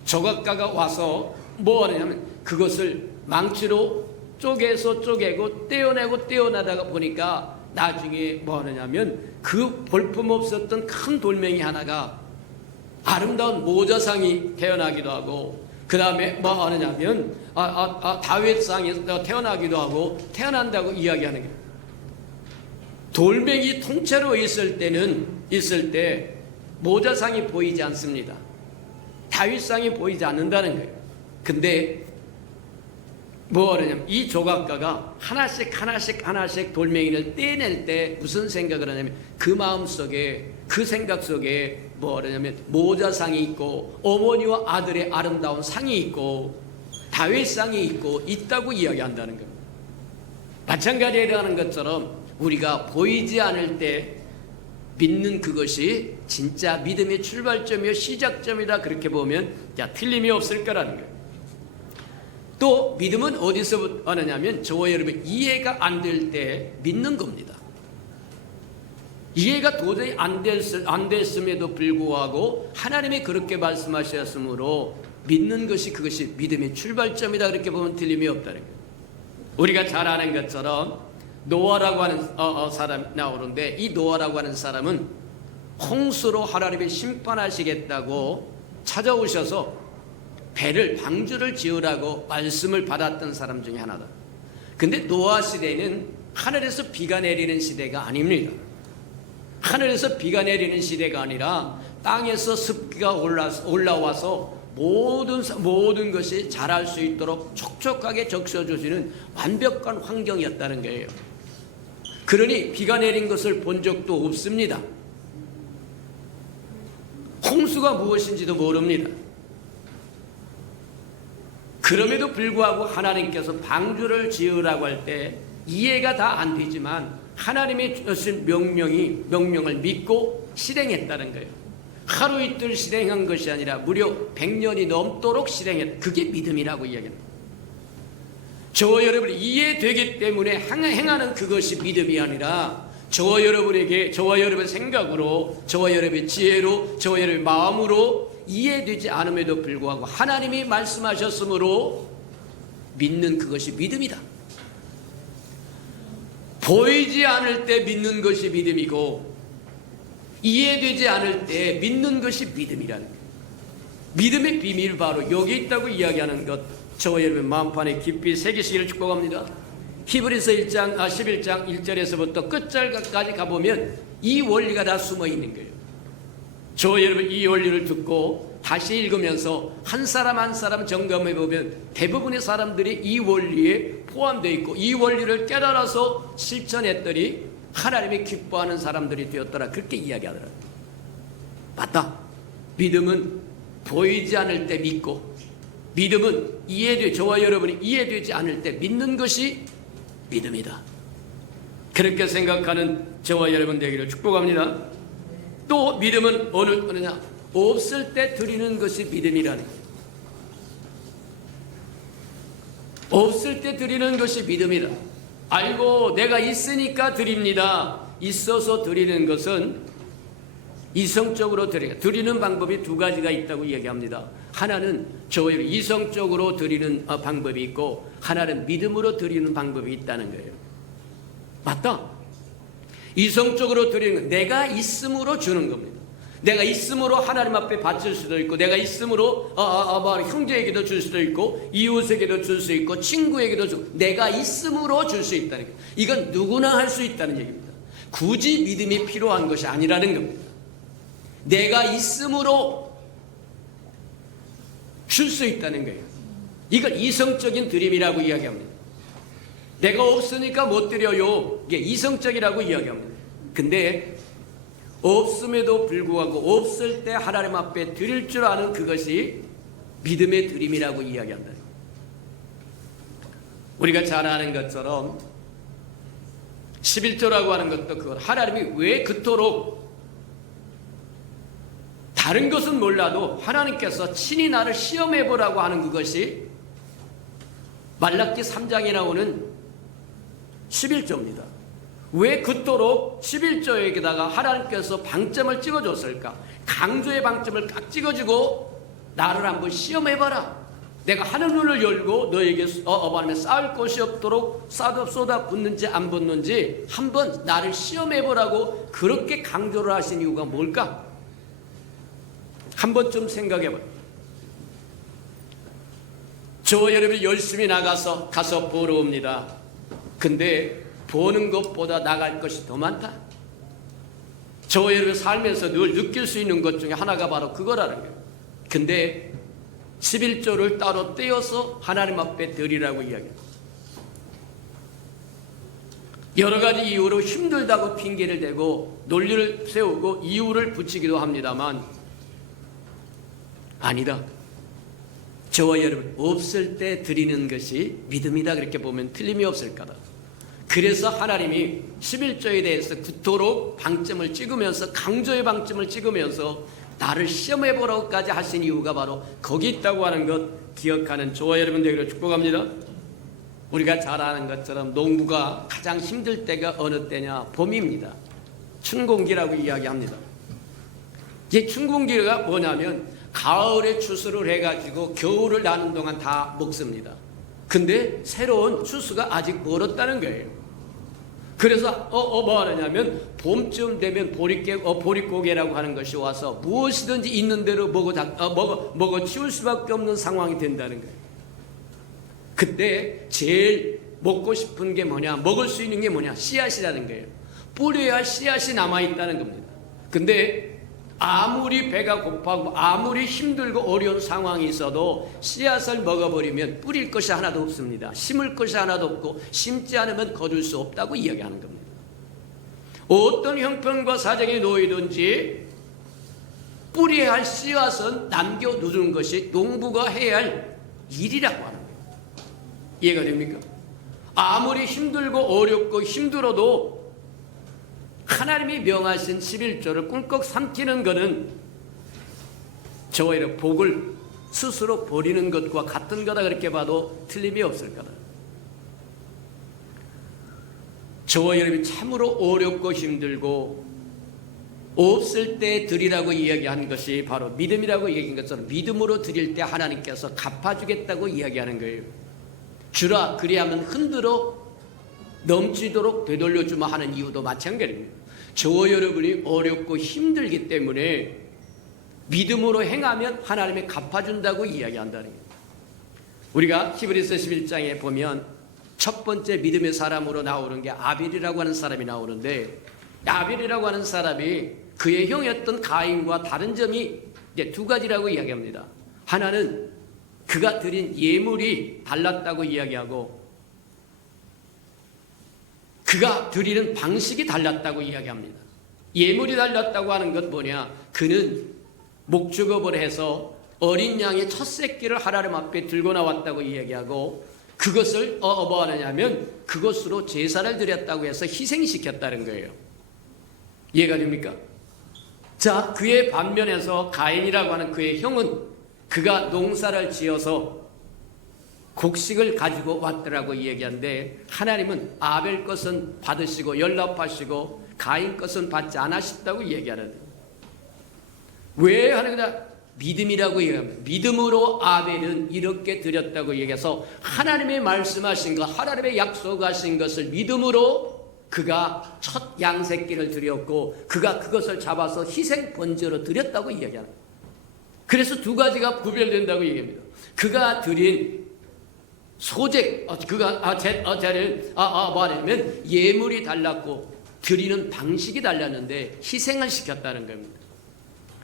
조각가가 와서 뭐 하냐면 그것을 망치로 쪼개서 쪼개고 떼어내고 떼어내다가 보니까 나중에 뭐 하느냐면 그 볼품없었던 큰 돌멩이 하나가 아름다운 모자상이 태어나기도 하고, 그 다음에 뭐 하느냐면 다윗상이 태어나기도 하고 태어난다고 이야기하는 거예요. 돌멩이 통째로 있을 때 모자상이 보이지 않습니다. 다윗상이 보이지 않는다는 거예요. 근데 뭐 하느냐면 이 조각가가 하나씩 돌멩이를 떼낼 때 무슨 생각을 하냐면 그 마음속에, 그 생각 속에 뭐 하냐면 모자상이 있고 어머니와 아들의 아름다운 상이 있고 다윗상이 있다고 이야기한다는 겁니다. 마찬가지에 하는 것처럼 우리가 보이지 않을 때 믿는 그것이 진짜 믿음의 출발점이요 시작점이다, 그렇게 보면 틀림이 없을 거라는 거예요. 또 믿음은 어디서 하느냐면 저와 여러분 이해가 안 될 때 믿는 겁니다. 이해가 도저히 안 됐음에도 불구하고 하나님이 그렇게 말씀하셨으므로 믿는 것이 그것이 믿음의 출발점이다, 그렇게 보면 틀림이 없다는 거예요. 우리가 잘 아는 것처럼 노아라고 하는 사람이 나오는데 이 노아라고 하는 사람은 홍수로 하나님이 심판하시겠다고 찾아오셔서 방주를 지으라고 말씀을 받았던 사람 중에 하나다. 근데 노아 시대는 하늘에서 비가 내리는 시대가 아닙니다. 하늘에서 비가 내리는 시대가 아니라 땅에서 습기가 올라와서 모든 것이 자랄 수 있도록 촉촉하게 적셔주시는 완벽한 환경이었다는 거예요. 그러니 비가 내린 것을 본 적도 없습니다. 홍수가 무엇인지도 모릅니다. 그럼에도 불구하고 하나님께서 방주를 지으라고 할 때 이해가 다 안 되지만 하나님의 주신 명령을 믿고 실행했다는 거예요. 하루 이틀 실행한 것이 아니라 무려 100년이 넘도록 실행했다. 그게 믿음이라고 이야기합니다. 저와 여러분이 이해되기 때문에 행하는 그것이 믿음이 아니라 저와 여러분에게, 저와 여러분의 생각으로, 저와 여러분의 지혜로, 저와 여러분의 마음으로 이해되지 않음에도 불구하고 하나님이 말씀하셨으므로 믿는 그것이 믿음이다. 보이지 않을 때 믿는 것이 믿음이고 이해되지 않을 때 믿는 것이 믿음이라는 거예요. 믿음의 비밀 바로 여기 있다고 이야기하는 것, 저와 여러분 마음판에 깊이 새기시기를 축복합니다. 히브리서 11장 1절에서부터 끝절까지 가보면 이 원리가 다 숨어 있는 거예요. 저와 여러분 이 원리를 듣고 다시 읽으면서 한 사람 한 사람 점검해 보면 대부분의 사람들이 이 원리에 포함되어 있고 이 원리를 깨달아서 실천했더니 하나님이 기뻐하는 사람들이 되었더라, 그렇게 이야기하더라고요. 맞다. 믿음은 보이지 않을 때 믿고 믿음은 저와 여러분이 이해되지 않을 때 믿는 것이 믿음이다. 그렇게 생각하는 저와 여러분 되기를 축복합니다. 또 믿음은 어느냐? 없을 때 드리는 것이 믿음이라는 거예요. 없을 때 드리는 것이 믿음이다. 알고 내가 있으니까 드립니다. 있어서 드리는 것은 이성적으로 드리는 방법이 두 가지가 있다고 이야기합니다. 하나는 이성적으로 드리는 방법이 있고, 하나는 믿음으로 드리는 방법이 있다는 거예요. 맞다. 이성적으로 드리는 건 내가 있음으로 주는 겁니다. 내가 있음으로 하나님 앞에 바칠 수도 있고, 내가 있음으로 형제에게도 줄 수도 있고, 이웃에게도 줄 수 있고, 친구에게도 주고, 내가 있음으로 줄 수 있다는 거예요. 이건 누구나 할 수 있다는 얘기입니다. 굳이 믿음이 필요한 것이 아니라는 겁니다. 내가 있음으로 줄 수 있다는 거예요. 이걸 이성적인 드림이라고 이야기합니다. 내가 없으니까 못 드려요. 이게 이성적이라고 이야기합니다. 근데 없음에도 불구하고 없을 때 하나님 앞에 드릴 줄 아는 그것이 믿음의 드림이라고 이야기한다. 우리가 잘 아는 것처럼 11조라고 하는 것도 그걸 하나님이 왜 그토록 다른 것은 몰라도 하나님께서 친히 나를 시험해 보라고 하는 그것이 말라기 3장에 나오는 11조입니다. 왜 그토록 11조에다가 하나님께서 방점을 찍어줬을까? 강조의 방점을 딱 찍어주고 나를 한번 시험해봐라. 내가 하늘문을 열고 너에게 쌓을 것이 없도록 쏟아 붓는지 안 붓는지 한번 나를 시험해보라고 그렇게 강조를 하신 이유가 뭘까? 한 번쯤 생각해봐요. 저와 여러분이 열심히 가서 보러 옵니다. 근데 보는 것보다 나갈 것이 더 많다. 저와 여러분 살면서 늘 느낄 수 있는 것 중에 하나가 바로 그거라는 거예요. 근데 11조를 따로 떼어서 하나님 앞에 드리라고 이야기합니다. 여러 가지 이유로 힘들다고 핑계를 대고 논리를 세우고 이유를 붙이기도 합니다만 아니다. 저와 여러분 없을 때 드리는 것이 믿음이다. 그렇게 보면 틀림이 없을 거다. 그래서 하나님이 11조에 대해서 그토록 방점을 찍으면서 강조의 방점을 찍으면서 나를 시험해보라고까지 하신 이유가 바로 거기 있다고 하는 것 기억하는 저와 여러분 되기를 축복합니다. 우리가 잘 아는 것처럼 농부가 가장 힘들 때가 어느 때냐? 봄입니다. 춘공기라고 이야기합니다. 이 춘공기가 뭐냐면 가을에 추수를 해가지고 겨울을 나는 동안 다 먹습니다. 근데 새로운 추수가 아직 멀었다는 거예요. 그래서 뭐 하느냐면 봄쯤 되면 보릿고개라고 하는 것이 와서 무엇이든지 있는 대로 먹어 치울 수밖에 없는 상황이 된다는 거예요. 그때 제일 먹고 싶은 게 뭐냐? 먹을 수 있는 게 뭐냐? 씨앗이라는 거예요. 뿌려야 씨앗이 남아있다는 겁니다. 근데 아무리 배가 고파고 아무리 힘들고 어려운 상황이 있어도 씨앗을 먹어버리면 뿌릴 것이 하나도 없습니다. 심을 것이 하나도 없고 심지 않으면 거둘 수 없다고 이야기하는 겁니다. 어떤 형편과 사정에 놓이든지 뿌려야 할 씨앗은 남겨두는 것이 농부가 해야 할 일이라고 하는 거예요. 이해가 됩니까? 아무리 힘들고 어렵고 힘들어도 하나님이 명하신 11조를 꿀꺽 삼키는 것은 저와 여러분 복을 스스로 버리는 것과 같은 거다. 그렇게 봐도 틀림이 없을 거다. 저와 여러분이 참으로 어렵고 힘들고 없을 때 드리라고 이야기하는 것이 바로 믿음이라고 얘기한 것처럼 믿음으로 드릴 때 하나님께서 갚아주겠다고 이야기하는 거예요. 주라 그리하면 흔들어 넘치도록 되돌려주마 하는 이유도 마찬가지입니다. 저와 여러분이 어렵고 힘들기 때문에 믿음으로 행하면 하나님이 갚아준다고 이야기한다는 거예요. 우리가 히브리서 11장에 보면 첫 번째 믿음의 사람으로 나오는 게 아벨이라고 하는 사람이 나오는데, 아벨이라고 하는 사람이 그의 형이었던 가인과 다른 점이 이제 두 가지라고 이야기합니다. 하나는 그가 드린 예물이 달랐다고 이야기하고, 그가 드리는 방식이 달랐다고 이야기합니다. 예물이 달랐다고 하는 건 뭐냐? 그는 목축업을 해서 어린 양의 첫 새끼를 하나님 앞에 들고 나왔다고 이야기하고, 그것을 뭐 하느냐면 그것으로 제사를 드렸다고 해서 희생시켰다는 거예요. 이해가 됩니까? 자, 그의 반면에서 가인이라고 하는 그의 형은 그가 농사를 지어서 곡식을 가지고 왔더라고 이야기하는데, 하나님은 아벨 것은 받으시고 연락하시고 가인 것은 받지 않으셨다고 이야기하는데, 왜 하는 거냐? 믿음이라고 얘기합니다. 믿음으로 아벨은 이렇게 드렸다고 얘기해서 하나님의 말씀하신 것, 하나님의 약속하신 것을 믿음으로 그가 첫 양새끼를 드렸고, 그가 그것을 잡아서 희생 번제로 드렸다고 이야기합니다. 그래서 두 가지가 구별된다고 얘기합니다. 그가 드린 소재, 뭐냐면 예물이 달랐고 드리는 방식이 달랐는데 희생을 시켰다는 겁니다.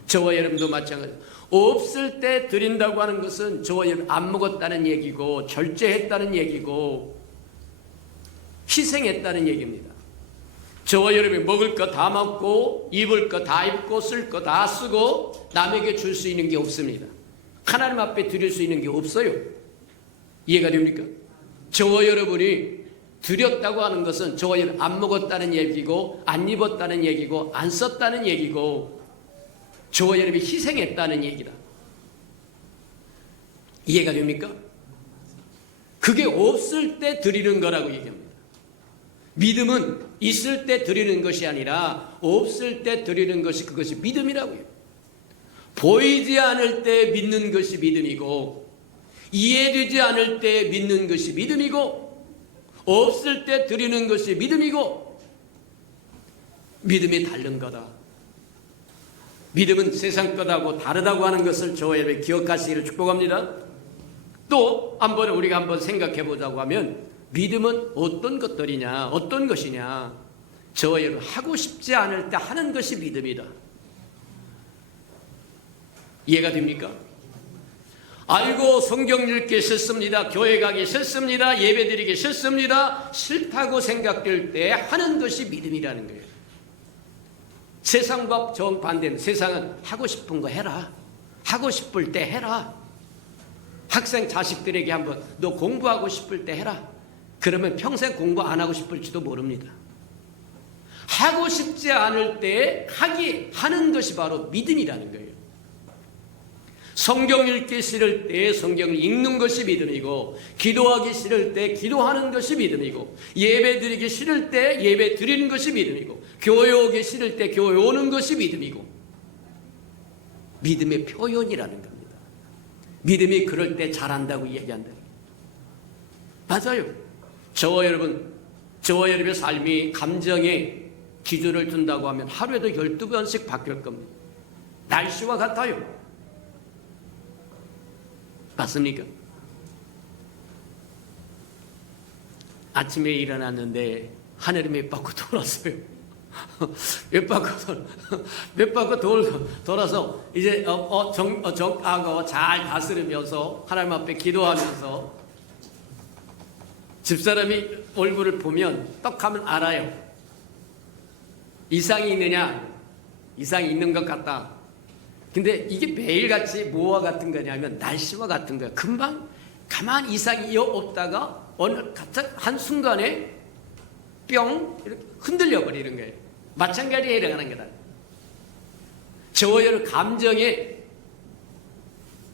저와 여러분도 마찬가지. 없을 때 드린다고 하는 것은 저와 여러분 안 먹었다는 얘기고 절제했다는 얘기고 희생했다는 얘기입니다. 저와 여러분이 먹을 거 다 먹고 입을 거 다 입고 쓸 거 다 쓰고 남에게 줄 수 있는 게 없습니다. 하나님 앞에 드릴 수 있는 게 없어요. 이해가 됩니까? 저와 여러분이 드렸다고 하는 것은 저와 여러분 안 먹었다는 얘기고 안 입었다는 얘기고 안 썼다는 얘기고 저와 여러분이 희생했다는 얘기다. 이해가 됩니까? 그게 없을 때 드리는 거라고 얘기합니다. 믿음은 있을 때 드리는 것이 아니라 없을 때 드리는 것이 그것이 믿음이라고요. 보이지 않을 때 믿는 것이 믿음이고 이해되지 않을 때 믿는 것이 믿음이고 없을 때 드리는 것이 믿음이고 믿음이 다른 거다. 믿음은 세상 것하고 다르다고 하는 것을 저와 여러분이 기억하시기를 축복합니다. 또 한번 우리가 한번 생각해 보자고 하면 믿음은 어떤 것들이냐, 어떤 것이냐. 저와 여러분 하고 싶지 않을 때 하는 것이 믿음이다. 이해가 됩니까? 알고 성경 읽기 싫습니다. 교회 가기 싫습니다. 예배 드리기 싫습니다. 싫다고 생각될 때 하는 것이 믿음이라는 거예요. 세상과 정반대는 세상은 하고 싶은 거 해라. 하고 싶을 때 해라. 학생 자식들에게 한번 너 공부하고 싶을 때 해라. 그러면 평생 공부 안 하고 싶을지도 모릅니다. 하고 싶지 않을 때 하는 것이 바로 믿음이라는 거예요. 성경 읽기 싫을 때 성경을 읽는 것이 믿음이고 기도하기 싫을 때 기도하는 것이 믿음이고 예배 드리기 싫을 때 예배 드리는 것이 믿음이고 교회 오기 싫을 때 교회 오는 것이 믿음이고 믿음의 표현이라는 겁니다. 믿음이 그럴 때 잘한다고 얘기한다. 맞아요. 저와 여러분의 삶이 감정에 기준을 둔다고 하면 하루에도 12번씩 바뀔 겁니다. 날씨와 같아요. 맞습니까? 아침에 일어났는데 하늘이 몇 바퀴 돌았어요. 몇 바퀴 돌아서 이제 정하고 잘 다스리면서 하나님 앞에 기도하면서 집사람이 얼굴을 보면 떡 하면 알아요. 이상이 있느냐? 이상이 있는 것 같다. 근데 이게 매일같이 뭐와 같은 거냐면 날씨와 같은 거야. 금방 가만히 이상이 없다가 어느 한순간에 뿅 이렇게 흔들려 버리는 거예요. 마찬가지에 일어나는 거다. 저와 여러분 감정에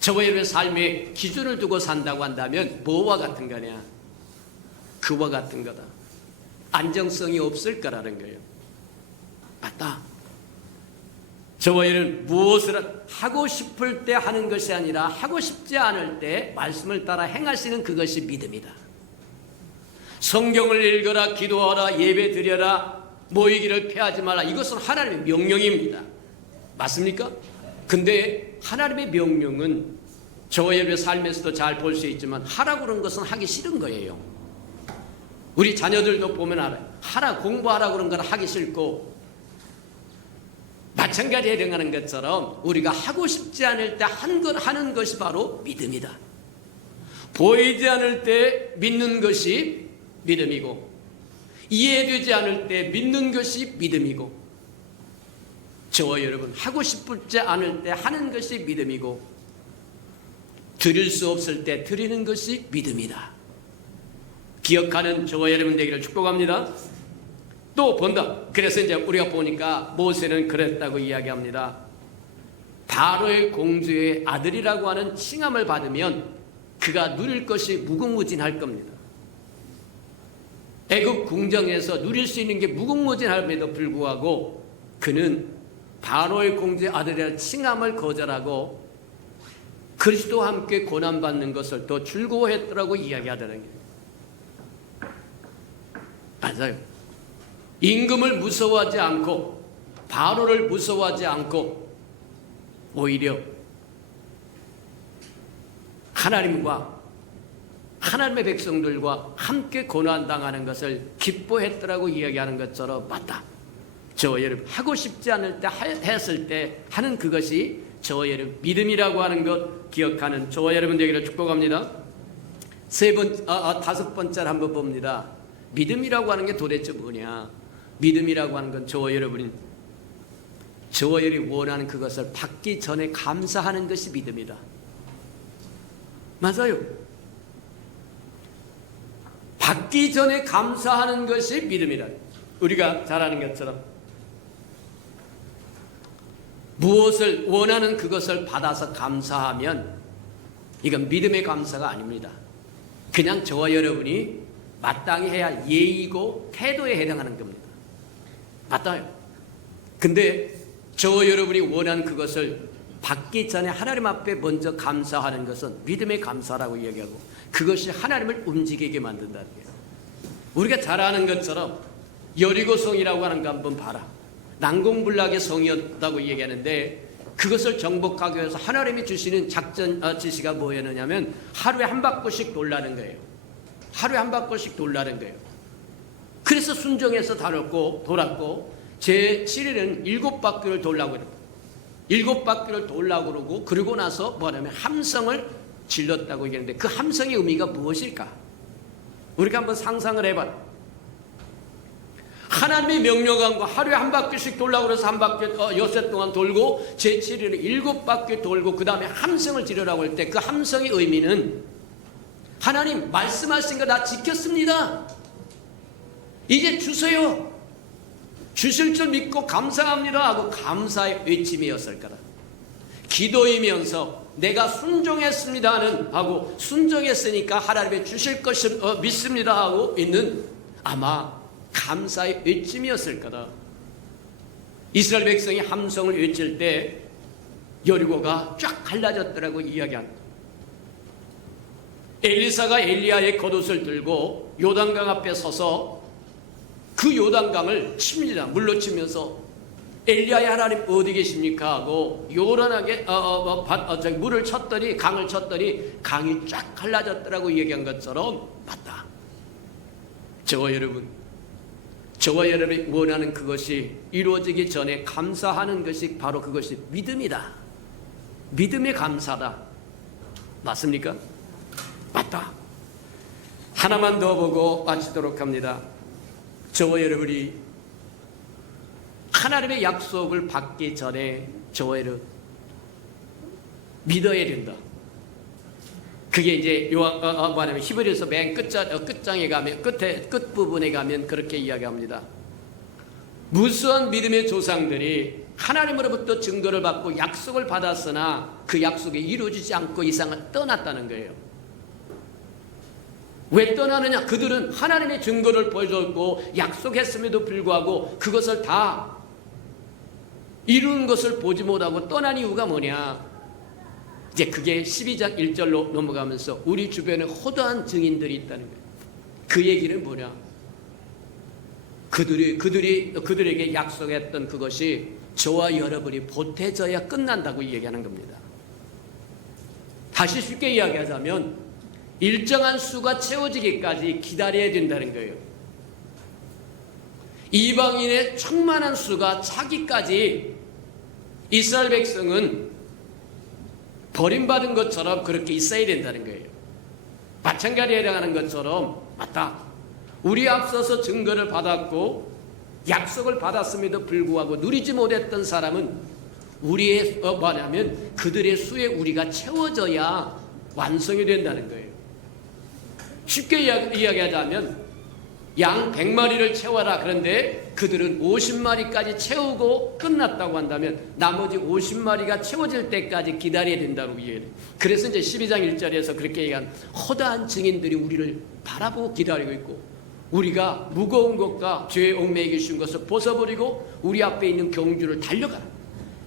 저와 여러분 삶에 기준을 두고 산다고 한다면 뭐와 같은 거냐? 그와 같은 거다. 안정성이 없을 거라는 거예요. 맞다. 저와 여러분 무엇을 하고 싶을 때 하는 것이 아니라 하고 싶지 않을 때 말씀을 따라 행하시는 그것이 믿음이다. 성경을 읽어라, 기도하라, 예배 드려라, 모이기를 피하지 말라. 이것은 하나님의 명령입니다. 맞습니까? 근데 하나님의 명령은 저와 여러분의 삶에서도 잘 볼 수 있지만 하라고 그런 것은 하기 싫은 거예요. 우리 자녀들도 보면 알아요. 공부하라고 그런 건 하기 싫고 마찬가지에 해당하는 것처럼 우리가 하고 싶지 않을 때 하는 것이 바로 믿음이다. 보이지 않을 때 믿는 것이 믿음이고 이해되지 않을 때 믿는 것이 믿음이고 저와 여러분 하고 싶지 않을 때 하는 것이 믿음이고 드릴 수 없을 때 드리는 것이 믿음이다. 기억하는 저와 여러분 되기를 축복합니다. 또 본다. 그래서 이제 우리가 보니까 모세는 그랬다고 이야기합니다. 바로의 공주의 아들이라고 하는 칭함을 받으면 그가 누릴 것이 무궁무진할 겁니다. 애굽 궁정에서 누릴 수 있는 게 무궁무진함에도 불구하고 그는 바로의 공주의 아들이라는 칭함을 거절하고 그리스도와 함께 고난받는 것을 더 즐거워했더라고 이야기하더라는 거예요. 맞아요. 임금을 무서워하지 않고 바로를 무서워하지 않고 오히려 하나님의 백성들과 함께 고난당하는 것을 기뻐했더라고 이야기하는 것처럼 맞다. 저와 여러분 하고 싶지 않을 때 했을 때 하는 그것이 저와 여러분 믿음이라고 하는 것 기억하는 저와 여러분 되기를 축복합니다. 다섯 번째를 한번 봅니다. 믿음이라고 하는 게 도대체 뭐냐? 믿음이라고 하는 건 저와 여러분이 원하는 그것을 받기 전에 감사하는 것이 믿음이다. 맞아요. 받기 전에 감사하는 것이 믿음이다. 우리가 잘 아는 것처럼 무엇을 원하는 그것을 받아서 감사하면 이건 믿음의 감사가 아닙니다. 그냥 저와 여러분이 마땅히 해야 할 예의고 태도에 해당하는 겁니다. 맞아요. 근데 저와 여러분이 원하는 그것을 받기 전에 하나님 앞에 먼저 감사하는 것은 믿음의 감사라고 이야기하고 그것이 하나님을 움직이게 만든다는 거예요. 우리가 잘 아는 것처럼 여리고성이라고 하는 거 한번 봐라. 난공불락의 성이었다고 얘기하는데 그것을 정복하기 위해서 하나님이 주시는 작전 지시가 뭐였느냐면 하루에 한 바퀴씩 돌라는 거예요. 하루에 한 바퀴씩 돌라는 거예요. 그래서 순종해서 돌았고 제 7일은 7바퀴를 돌라고 그래요. 7바퀴를 돌라고 그러고 그러고 나서 뭐냐면 함성을 질렀다고 얘기하는데 그 함성의 의미가 무엇일까? 우리가 한번 상상을 해봐요. 하나님의 명령한 거 하루에 한 바퀴씩 돌라고 그래서 한 바퀴 엿새 동안 돌고 제 7일은 7바퀴 돌고 그 다음에 함성을 지르라고 할 때 그 함성의 의미는 하나님 말씀하신 거 다 지켰습니다. 이제 주세요. 주실 줄 믿고 감사합니다 하고 감사의 외침이었을 거다. 기도이면서 내가 순종했습니다는 하고 순종했으니까 하나님의 주실 것을 믿습니다 하고 있는 아마 감사의 외침이었을 거다. 이스라엘 백성이 함성을 외칠 때 여리고가 쫙 갈라졌더라고 이야기한다. 엘리사가 엘리야의 겉옷을 들고 요단강 앞에 서서 그 요단강을 칩니다. 물로 치면서 엘리야의 하나님 어디 계십니까 하고 요란하게 물을 쳤더니 강을 쳤더니 강이 쫙 갈라졌더라고 얘기한 것처럼 맞다. 저와 여러분이 원하는 그것이 이루어지기 전에 감사하는 것이 바로 그것이 믿음이다. 믿음의 감사다. 맞습니까? 맞다. 하나만 더 보고 마치도록 합니다. 저와 여러분이 하나님의 약속을 받기 전에 저와 여러분 믿어야 된다. 그게 이제 뭐냐면 히브리서 맨 끝장에 가면 끝부분에 가면 그렇게 이야기합니다. 무수한 믿음의 조상들이 하나님으로부터 증거를 받고 약속을 받았으나 그 약속이 이루어지지 않고 이 세상을 떠났다는 거예요. 왜 떠나느냐? 그들은 하나님의 증거를 보여줬고 약속했음에도 불구하고 그것을 다 이루는 것을 보지 못하고 떠난 이유가 뭐냐? 이제 그게 12장 1절로 넘어가면서 우리 주변에 호도한 증인들이 있다는 거예요. 그 얘기는 뭐냐? 그들에게 약속했던 그것이 저와 여러분이 보태져야 끝난다고 얘기하는 겁니다. 다시 쉽게 이야기하자면 일정한 수가 채워지기까지 기다려야 된다는 거예요. 이방인의 충만한 수가 차기까지 이스라엘 백성은 버림받은 것처럼 그렇게 있어야 된다는 거예요. 마찬가지에 해당하는 것처럼 맞다. 우리 앞서서 증거를 받았고 약속을 받았음에도 불구하고 누리지 못했던 사람은 우리의 뭐냐면 그들의 수에 우리가 채워져야 완성이 된다는 거예요. 쉽게 이야기하자면 양 100마리를 채워라. 그런데 그들은 50마리까지 채우고 끝났다고 한다면 나머지 50마리가 채워질 때까지 기다려야 된다고 이해해요. 그래서 이제 12장 1절에서 그렇게 얘기한 허다한 증인들이 우리를 바라보고 기다리고 있고, 우리가 무거운 것과 죄의 얽매이게 쉬운 것을 벗어버리고 우리 앞에 있는 경주를 달려가라.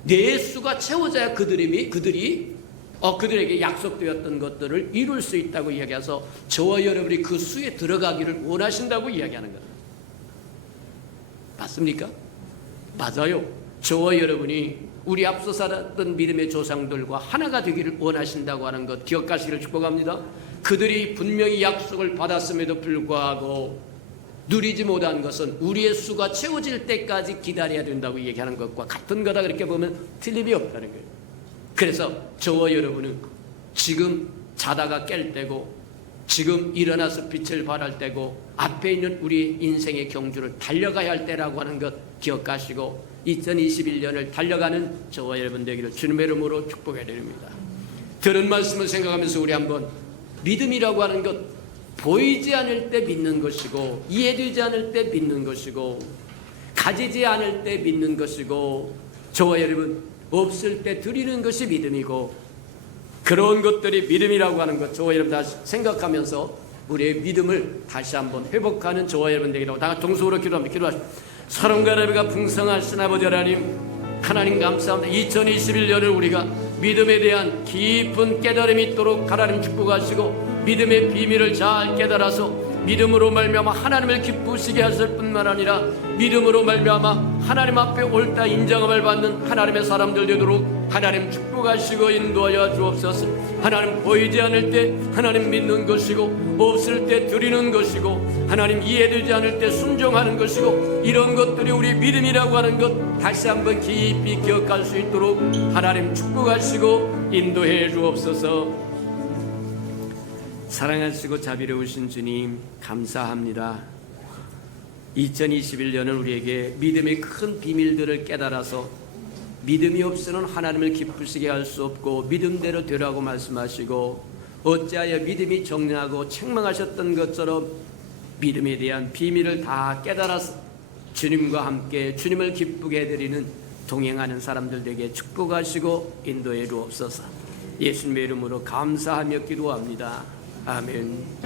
내 수가 채워져야 그들에게 약속되었던 것들을 이룰 수 있다고 이야기해서 저와 여러분이 그 수에 들어가기를 원하신다고 이야기하는 겁니다. 맞습니까? 맞아요. 저와 여러분이 우리 앞서 살았던 믿음의 조상들과 하나가 되기를 원하신다고 하는 것 기억하시기를 축복합니다. 그들이 분명히 약속을 받았음에도 불구하고 누리지 못한 것은 우리의 수가 채워질 때까지 기다려야 된다고 얘기하는 것과 같은 거다. 그렇게 보면 틀림이 없다는 거예요. 그래서 저와 여러분은 지금 자다가 깰 때고, 지금 일어나서 빛을 발할 때고, 앞에 있는 우리 인생의 경주를 달려가야 할 때라고 하는 것 기억하시고 2021년을 달려가는 저와 여러분 되기를 주님의 이름으로 축복해 드립니다. 들은 말씀을 생각하면서 우리 한번 믿음이라고 하는 것, 보이지 않을 때 믿는 것이고, 이해되지 않을 때 믿는 것이고, 가지지 않을 때 믿는 것이고, 저와 여러분 없을 때 드리는 것이 믿음이고, 그런 것들이 믿음이라고 하는 것 저와 여러분 다시 생각하면서 우리의 믿음을 다시 한번 회복하는 저와 여러분 되기라고 다 같이 동성으로 기도합니다. 기도하시죠. 사랑과 나비가 풍성하신 아버지 하나님, 하나님 감사합니다. 2021년을 우리가 믿음에 대한 깊은 깨달음이 있도록 하나님 축복하시고, 믿음의 비밀을 잘 깨달아서 믿음으로 말미암아 하나님을 기쁘시게 하실 뿐만 아니라 믿음으로 말미암아 하나님 앞에 옳다 인정함을 받는 하나님의 사람들 되도록 하나님 축복하시고 인도하여 주옵소서. 하나님 보이지 않을 때 하나님 믿는 것이고, 없을 때 드리는 것이고, 하나님 이해되지 않을 때 순종하는 것이고, 이런 것들이 우리 믿음이라고 하는 것 다시 한번 깊이 기억할 수 있도록 하나님 축복하시고 인도해 주옵소서. 사랑하시고 자비로우신 주님 감사합니다. 2021년은 우리에게 믿음의 큰 비밀들을 깨달아서 믿음이 없이는 하나님을 기쁘시게 할 수 없고 믿음대로 되라고 말씀하시고, 어찌하여 믿음이 정령하고 책망하셨던 것처럼 믿음에 대한 비밀을 다 깨달아서 주님과 함께 주님을 기쁘게 해드리는 동행하는 사람들 되게 축복하시고 인도해 주옵소서. 예수님의 이름으로 감사하며 기도합니다. 아멘.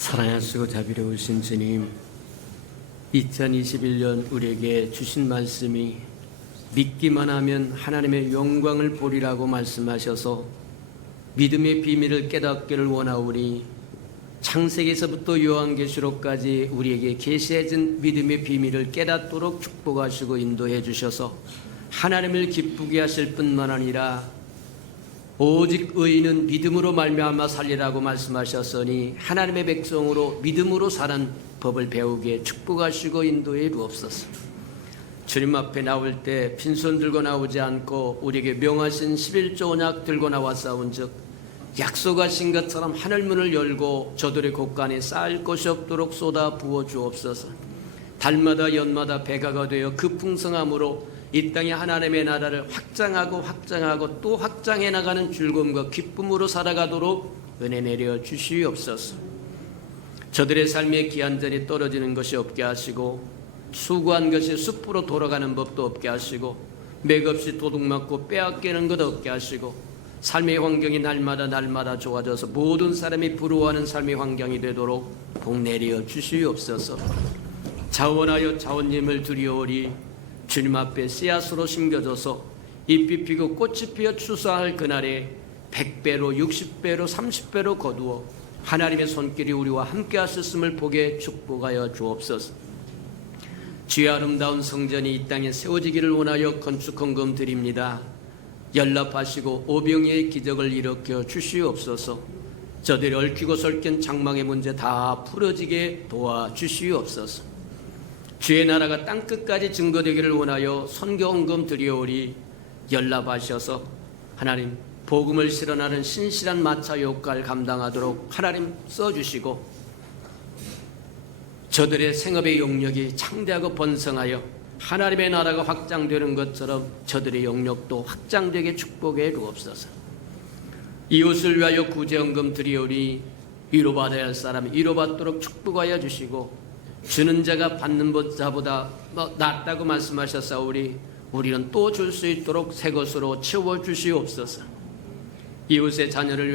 사랑하시고 자비로우신 주님, 2021년 우리에게 주신 말씀이 믿기만 하면 하나님의 영광을 보리라고 말씀하셔서 믿음의 비밀을 깨닫기를 원하오니 창세기에서부터 요한계시록까지 우리에게 계시해진 믿음의 비밀을 깨닫도록 축복하시고 인도해 주셔서 하나님을 기쁘게 하실 뿐만 아니라 오직 의인은 믿음으로 말미암아 살리라고 말씀하셨으니 하나님의 백성으로 믿음으로 사는 법을 배우게 축복하시고 인도해 주옵소서. 주님 앞에 나올 때 빈손 들고 나오지 않고 우리에게 명하신 11조 언약 들고 나왔사온즉 약속하신 것처럼 하늘문을 열고 저들의 곳간에 쌓을 것이 없도록 쏟아 부어 주옵소서. 달마다 연마다 배가가 되어 그 풍성함으로 이 땅에 하나님의 나라를 확장하고 또 확장해 나가는 즐거움과 기쁨으로 살아가도록 은혜 내려 주시옵소서. 저들의 삶의 기한전이 떨어지는 것이 없게 하시고 수고한 것이 숲으로 돌아가는 법도 없게 하시고 맥없이 도둑맞고 빼앗기는 것 없게 하시고 삶의 환경이 날마다 좋아져서 모든 사람이 부러워하는 삶의 환경이 되도록 복 내려 주시옵소서. 자원하여 자원님을 두려오리 주님 앞에 씨앗으로 심겨져서 잎이 피고 꽃이 피어 추수할 그날에 100배로 60배로 30배로 거두어 하나님의 손길이 우리와 함께 하셨음을 보게 축복하여 주옵소서. 주의 아름다운 성전이 이 땅에 세워지기를 원하여 건축헌금 드립니다. 연락하시고 오병이의 기적을 일으켜 주시옵소서. 저들이 얽히고 설킨 장막의 문제 다 풀어지게 도와주시옵소서. 주의 나라가 땅끝까지 증거되기를 원하여 선교헌금 드리오리 연락하셔서 하나님 복음을 실현하는 신실한 마차 역할 감당하도록 하나님 써주시고 저들의 생업의 용력이 창대하고 번성하여 하나님의 나라가 확장되는 것처럼 저들의 영역도 확장되게 축복해 주옵소서. 이웃을 위하여 구제헌금 드리오리 위로받아야 할 사람이 위로받도록 축복하여 주시고 주는 자가 받는 자보다 낫다고 말씀하셨사오니 우리는 또 줄 수 있도록 새 것으로 채워주시옵소서. 이웃의 자녀들을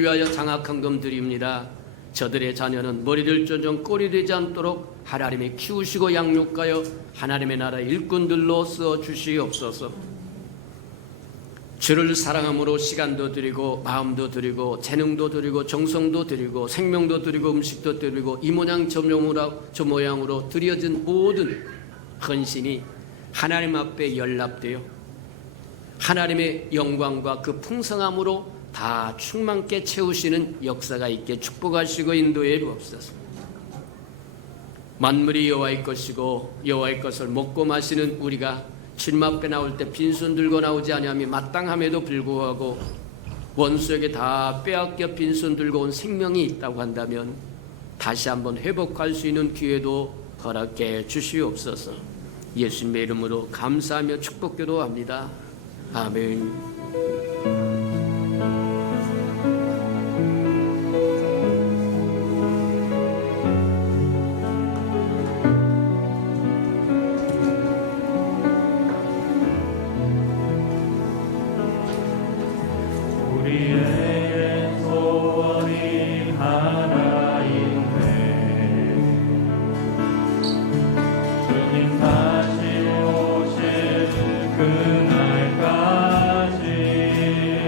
위하여 장학헌금 드립니다. 저들의 자녀는 머리를 조정 꼴이 되지 않도록 하나님이 키우시고 양육하여 하나님의 나라 일꾼들로 써주시옵소서. 주를 사랑함으로 시간도 드리고 마음도 드리고 재능도 드리고 정성도 드리고 생명도 드리고 음식도 드리고 이 모양 저 모양으로 드려진 모든 헌신이 하나님 앞에 연락되어 하나님의 영광과 그 풍성함으로 다 충만케 채우시는 역사가 있게 축복하시고 인도해 주옵소서. 만물이 여호와의 것이고 여호와의 것을 먹고 마시는 우리가 주님 앞에 나올 때 빈손 들고 나오지 아니함이 마땅함에도 불구하고 원수에게 다 빼앗겨 빈손 들고 온 생명이 있다고 한다면 다시 한번 회복할 수 있는 기회도 허락해 주시옵소서. 예수님의 이름으로 감사하며 축복기도합니다. 아멘. 그날까지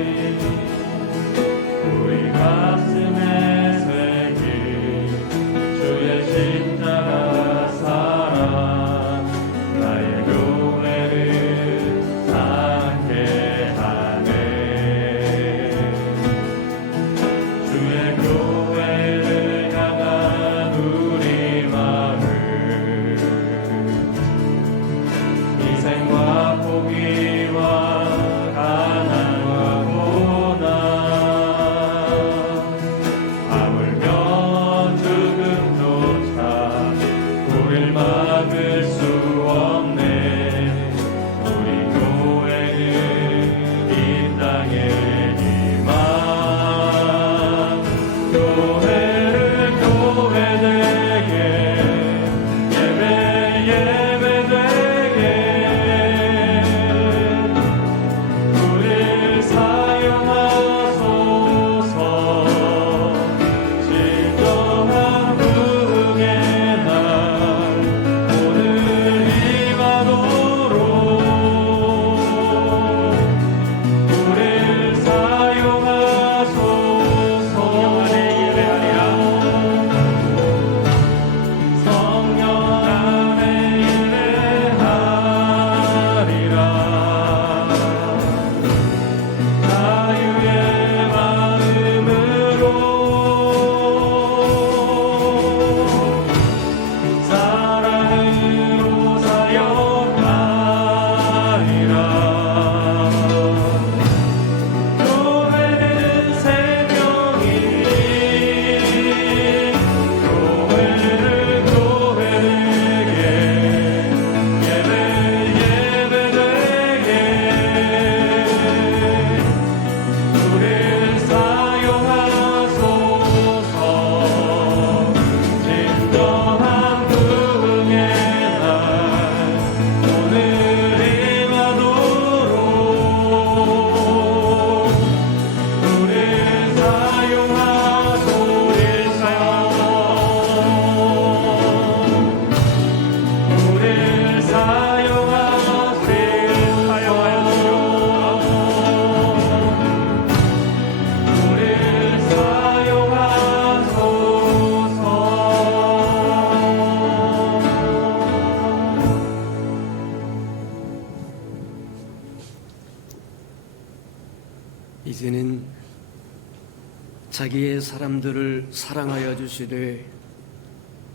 자기의 사람들을 사랑하여 주시되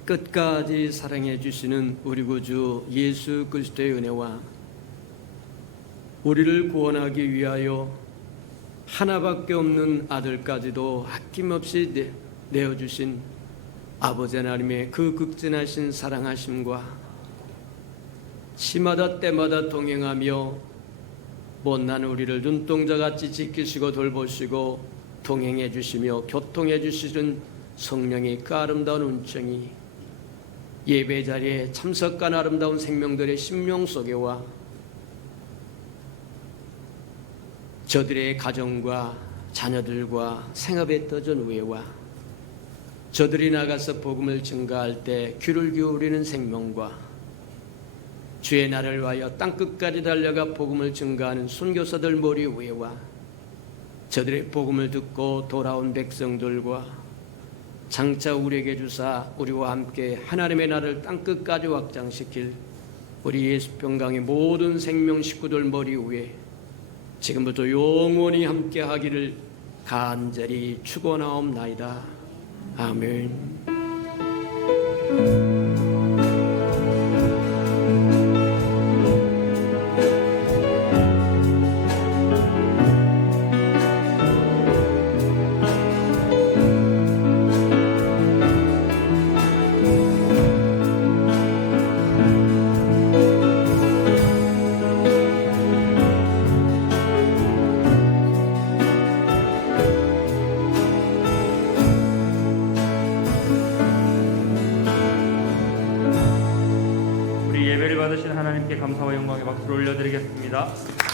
끝까지 사랑해 주시는 우리 구주 예수 그리스도의 은혜와 우리를 구원하기 위하여 하나밖에 없는 아들까지도 아낌없이 내어주신 아버지 하나님의 그 극진하신 사랑하심과 시마다 때마다 동행하며 못난 우리를 눈동자같이 지키시고 돌보시고 동행해 주시며 교통해 주시는 성령의 그 아름다운 운정이 예배 자리에 참석한 아름다운 생명들의 심령 속에와 저들의 가정과 자녀들과 생업에 떠전 후에와 저들이 나가서 복음을 증거할 때 귀를 기울이는 생명과 주의 날을 위하여 땅끝까지 달려가 복음을 증거하는 선교사들 머리 위에와 저들의 복음을 듣고 돌아온 백성들과 장차 우리에게 주사 우리와 함께 하나님의 나라를 땅끝까지 확장시킬 우리 예수평강의 모든 생명 식구들 머리 위에 지금부터 영원히 함께 하기를 간절히 축원하옵나이다. 아멘. 예배를 받으신 하나님께 감사와 영광의 박수를 올려드리겠습니다.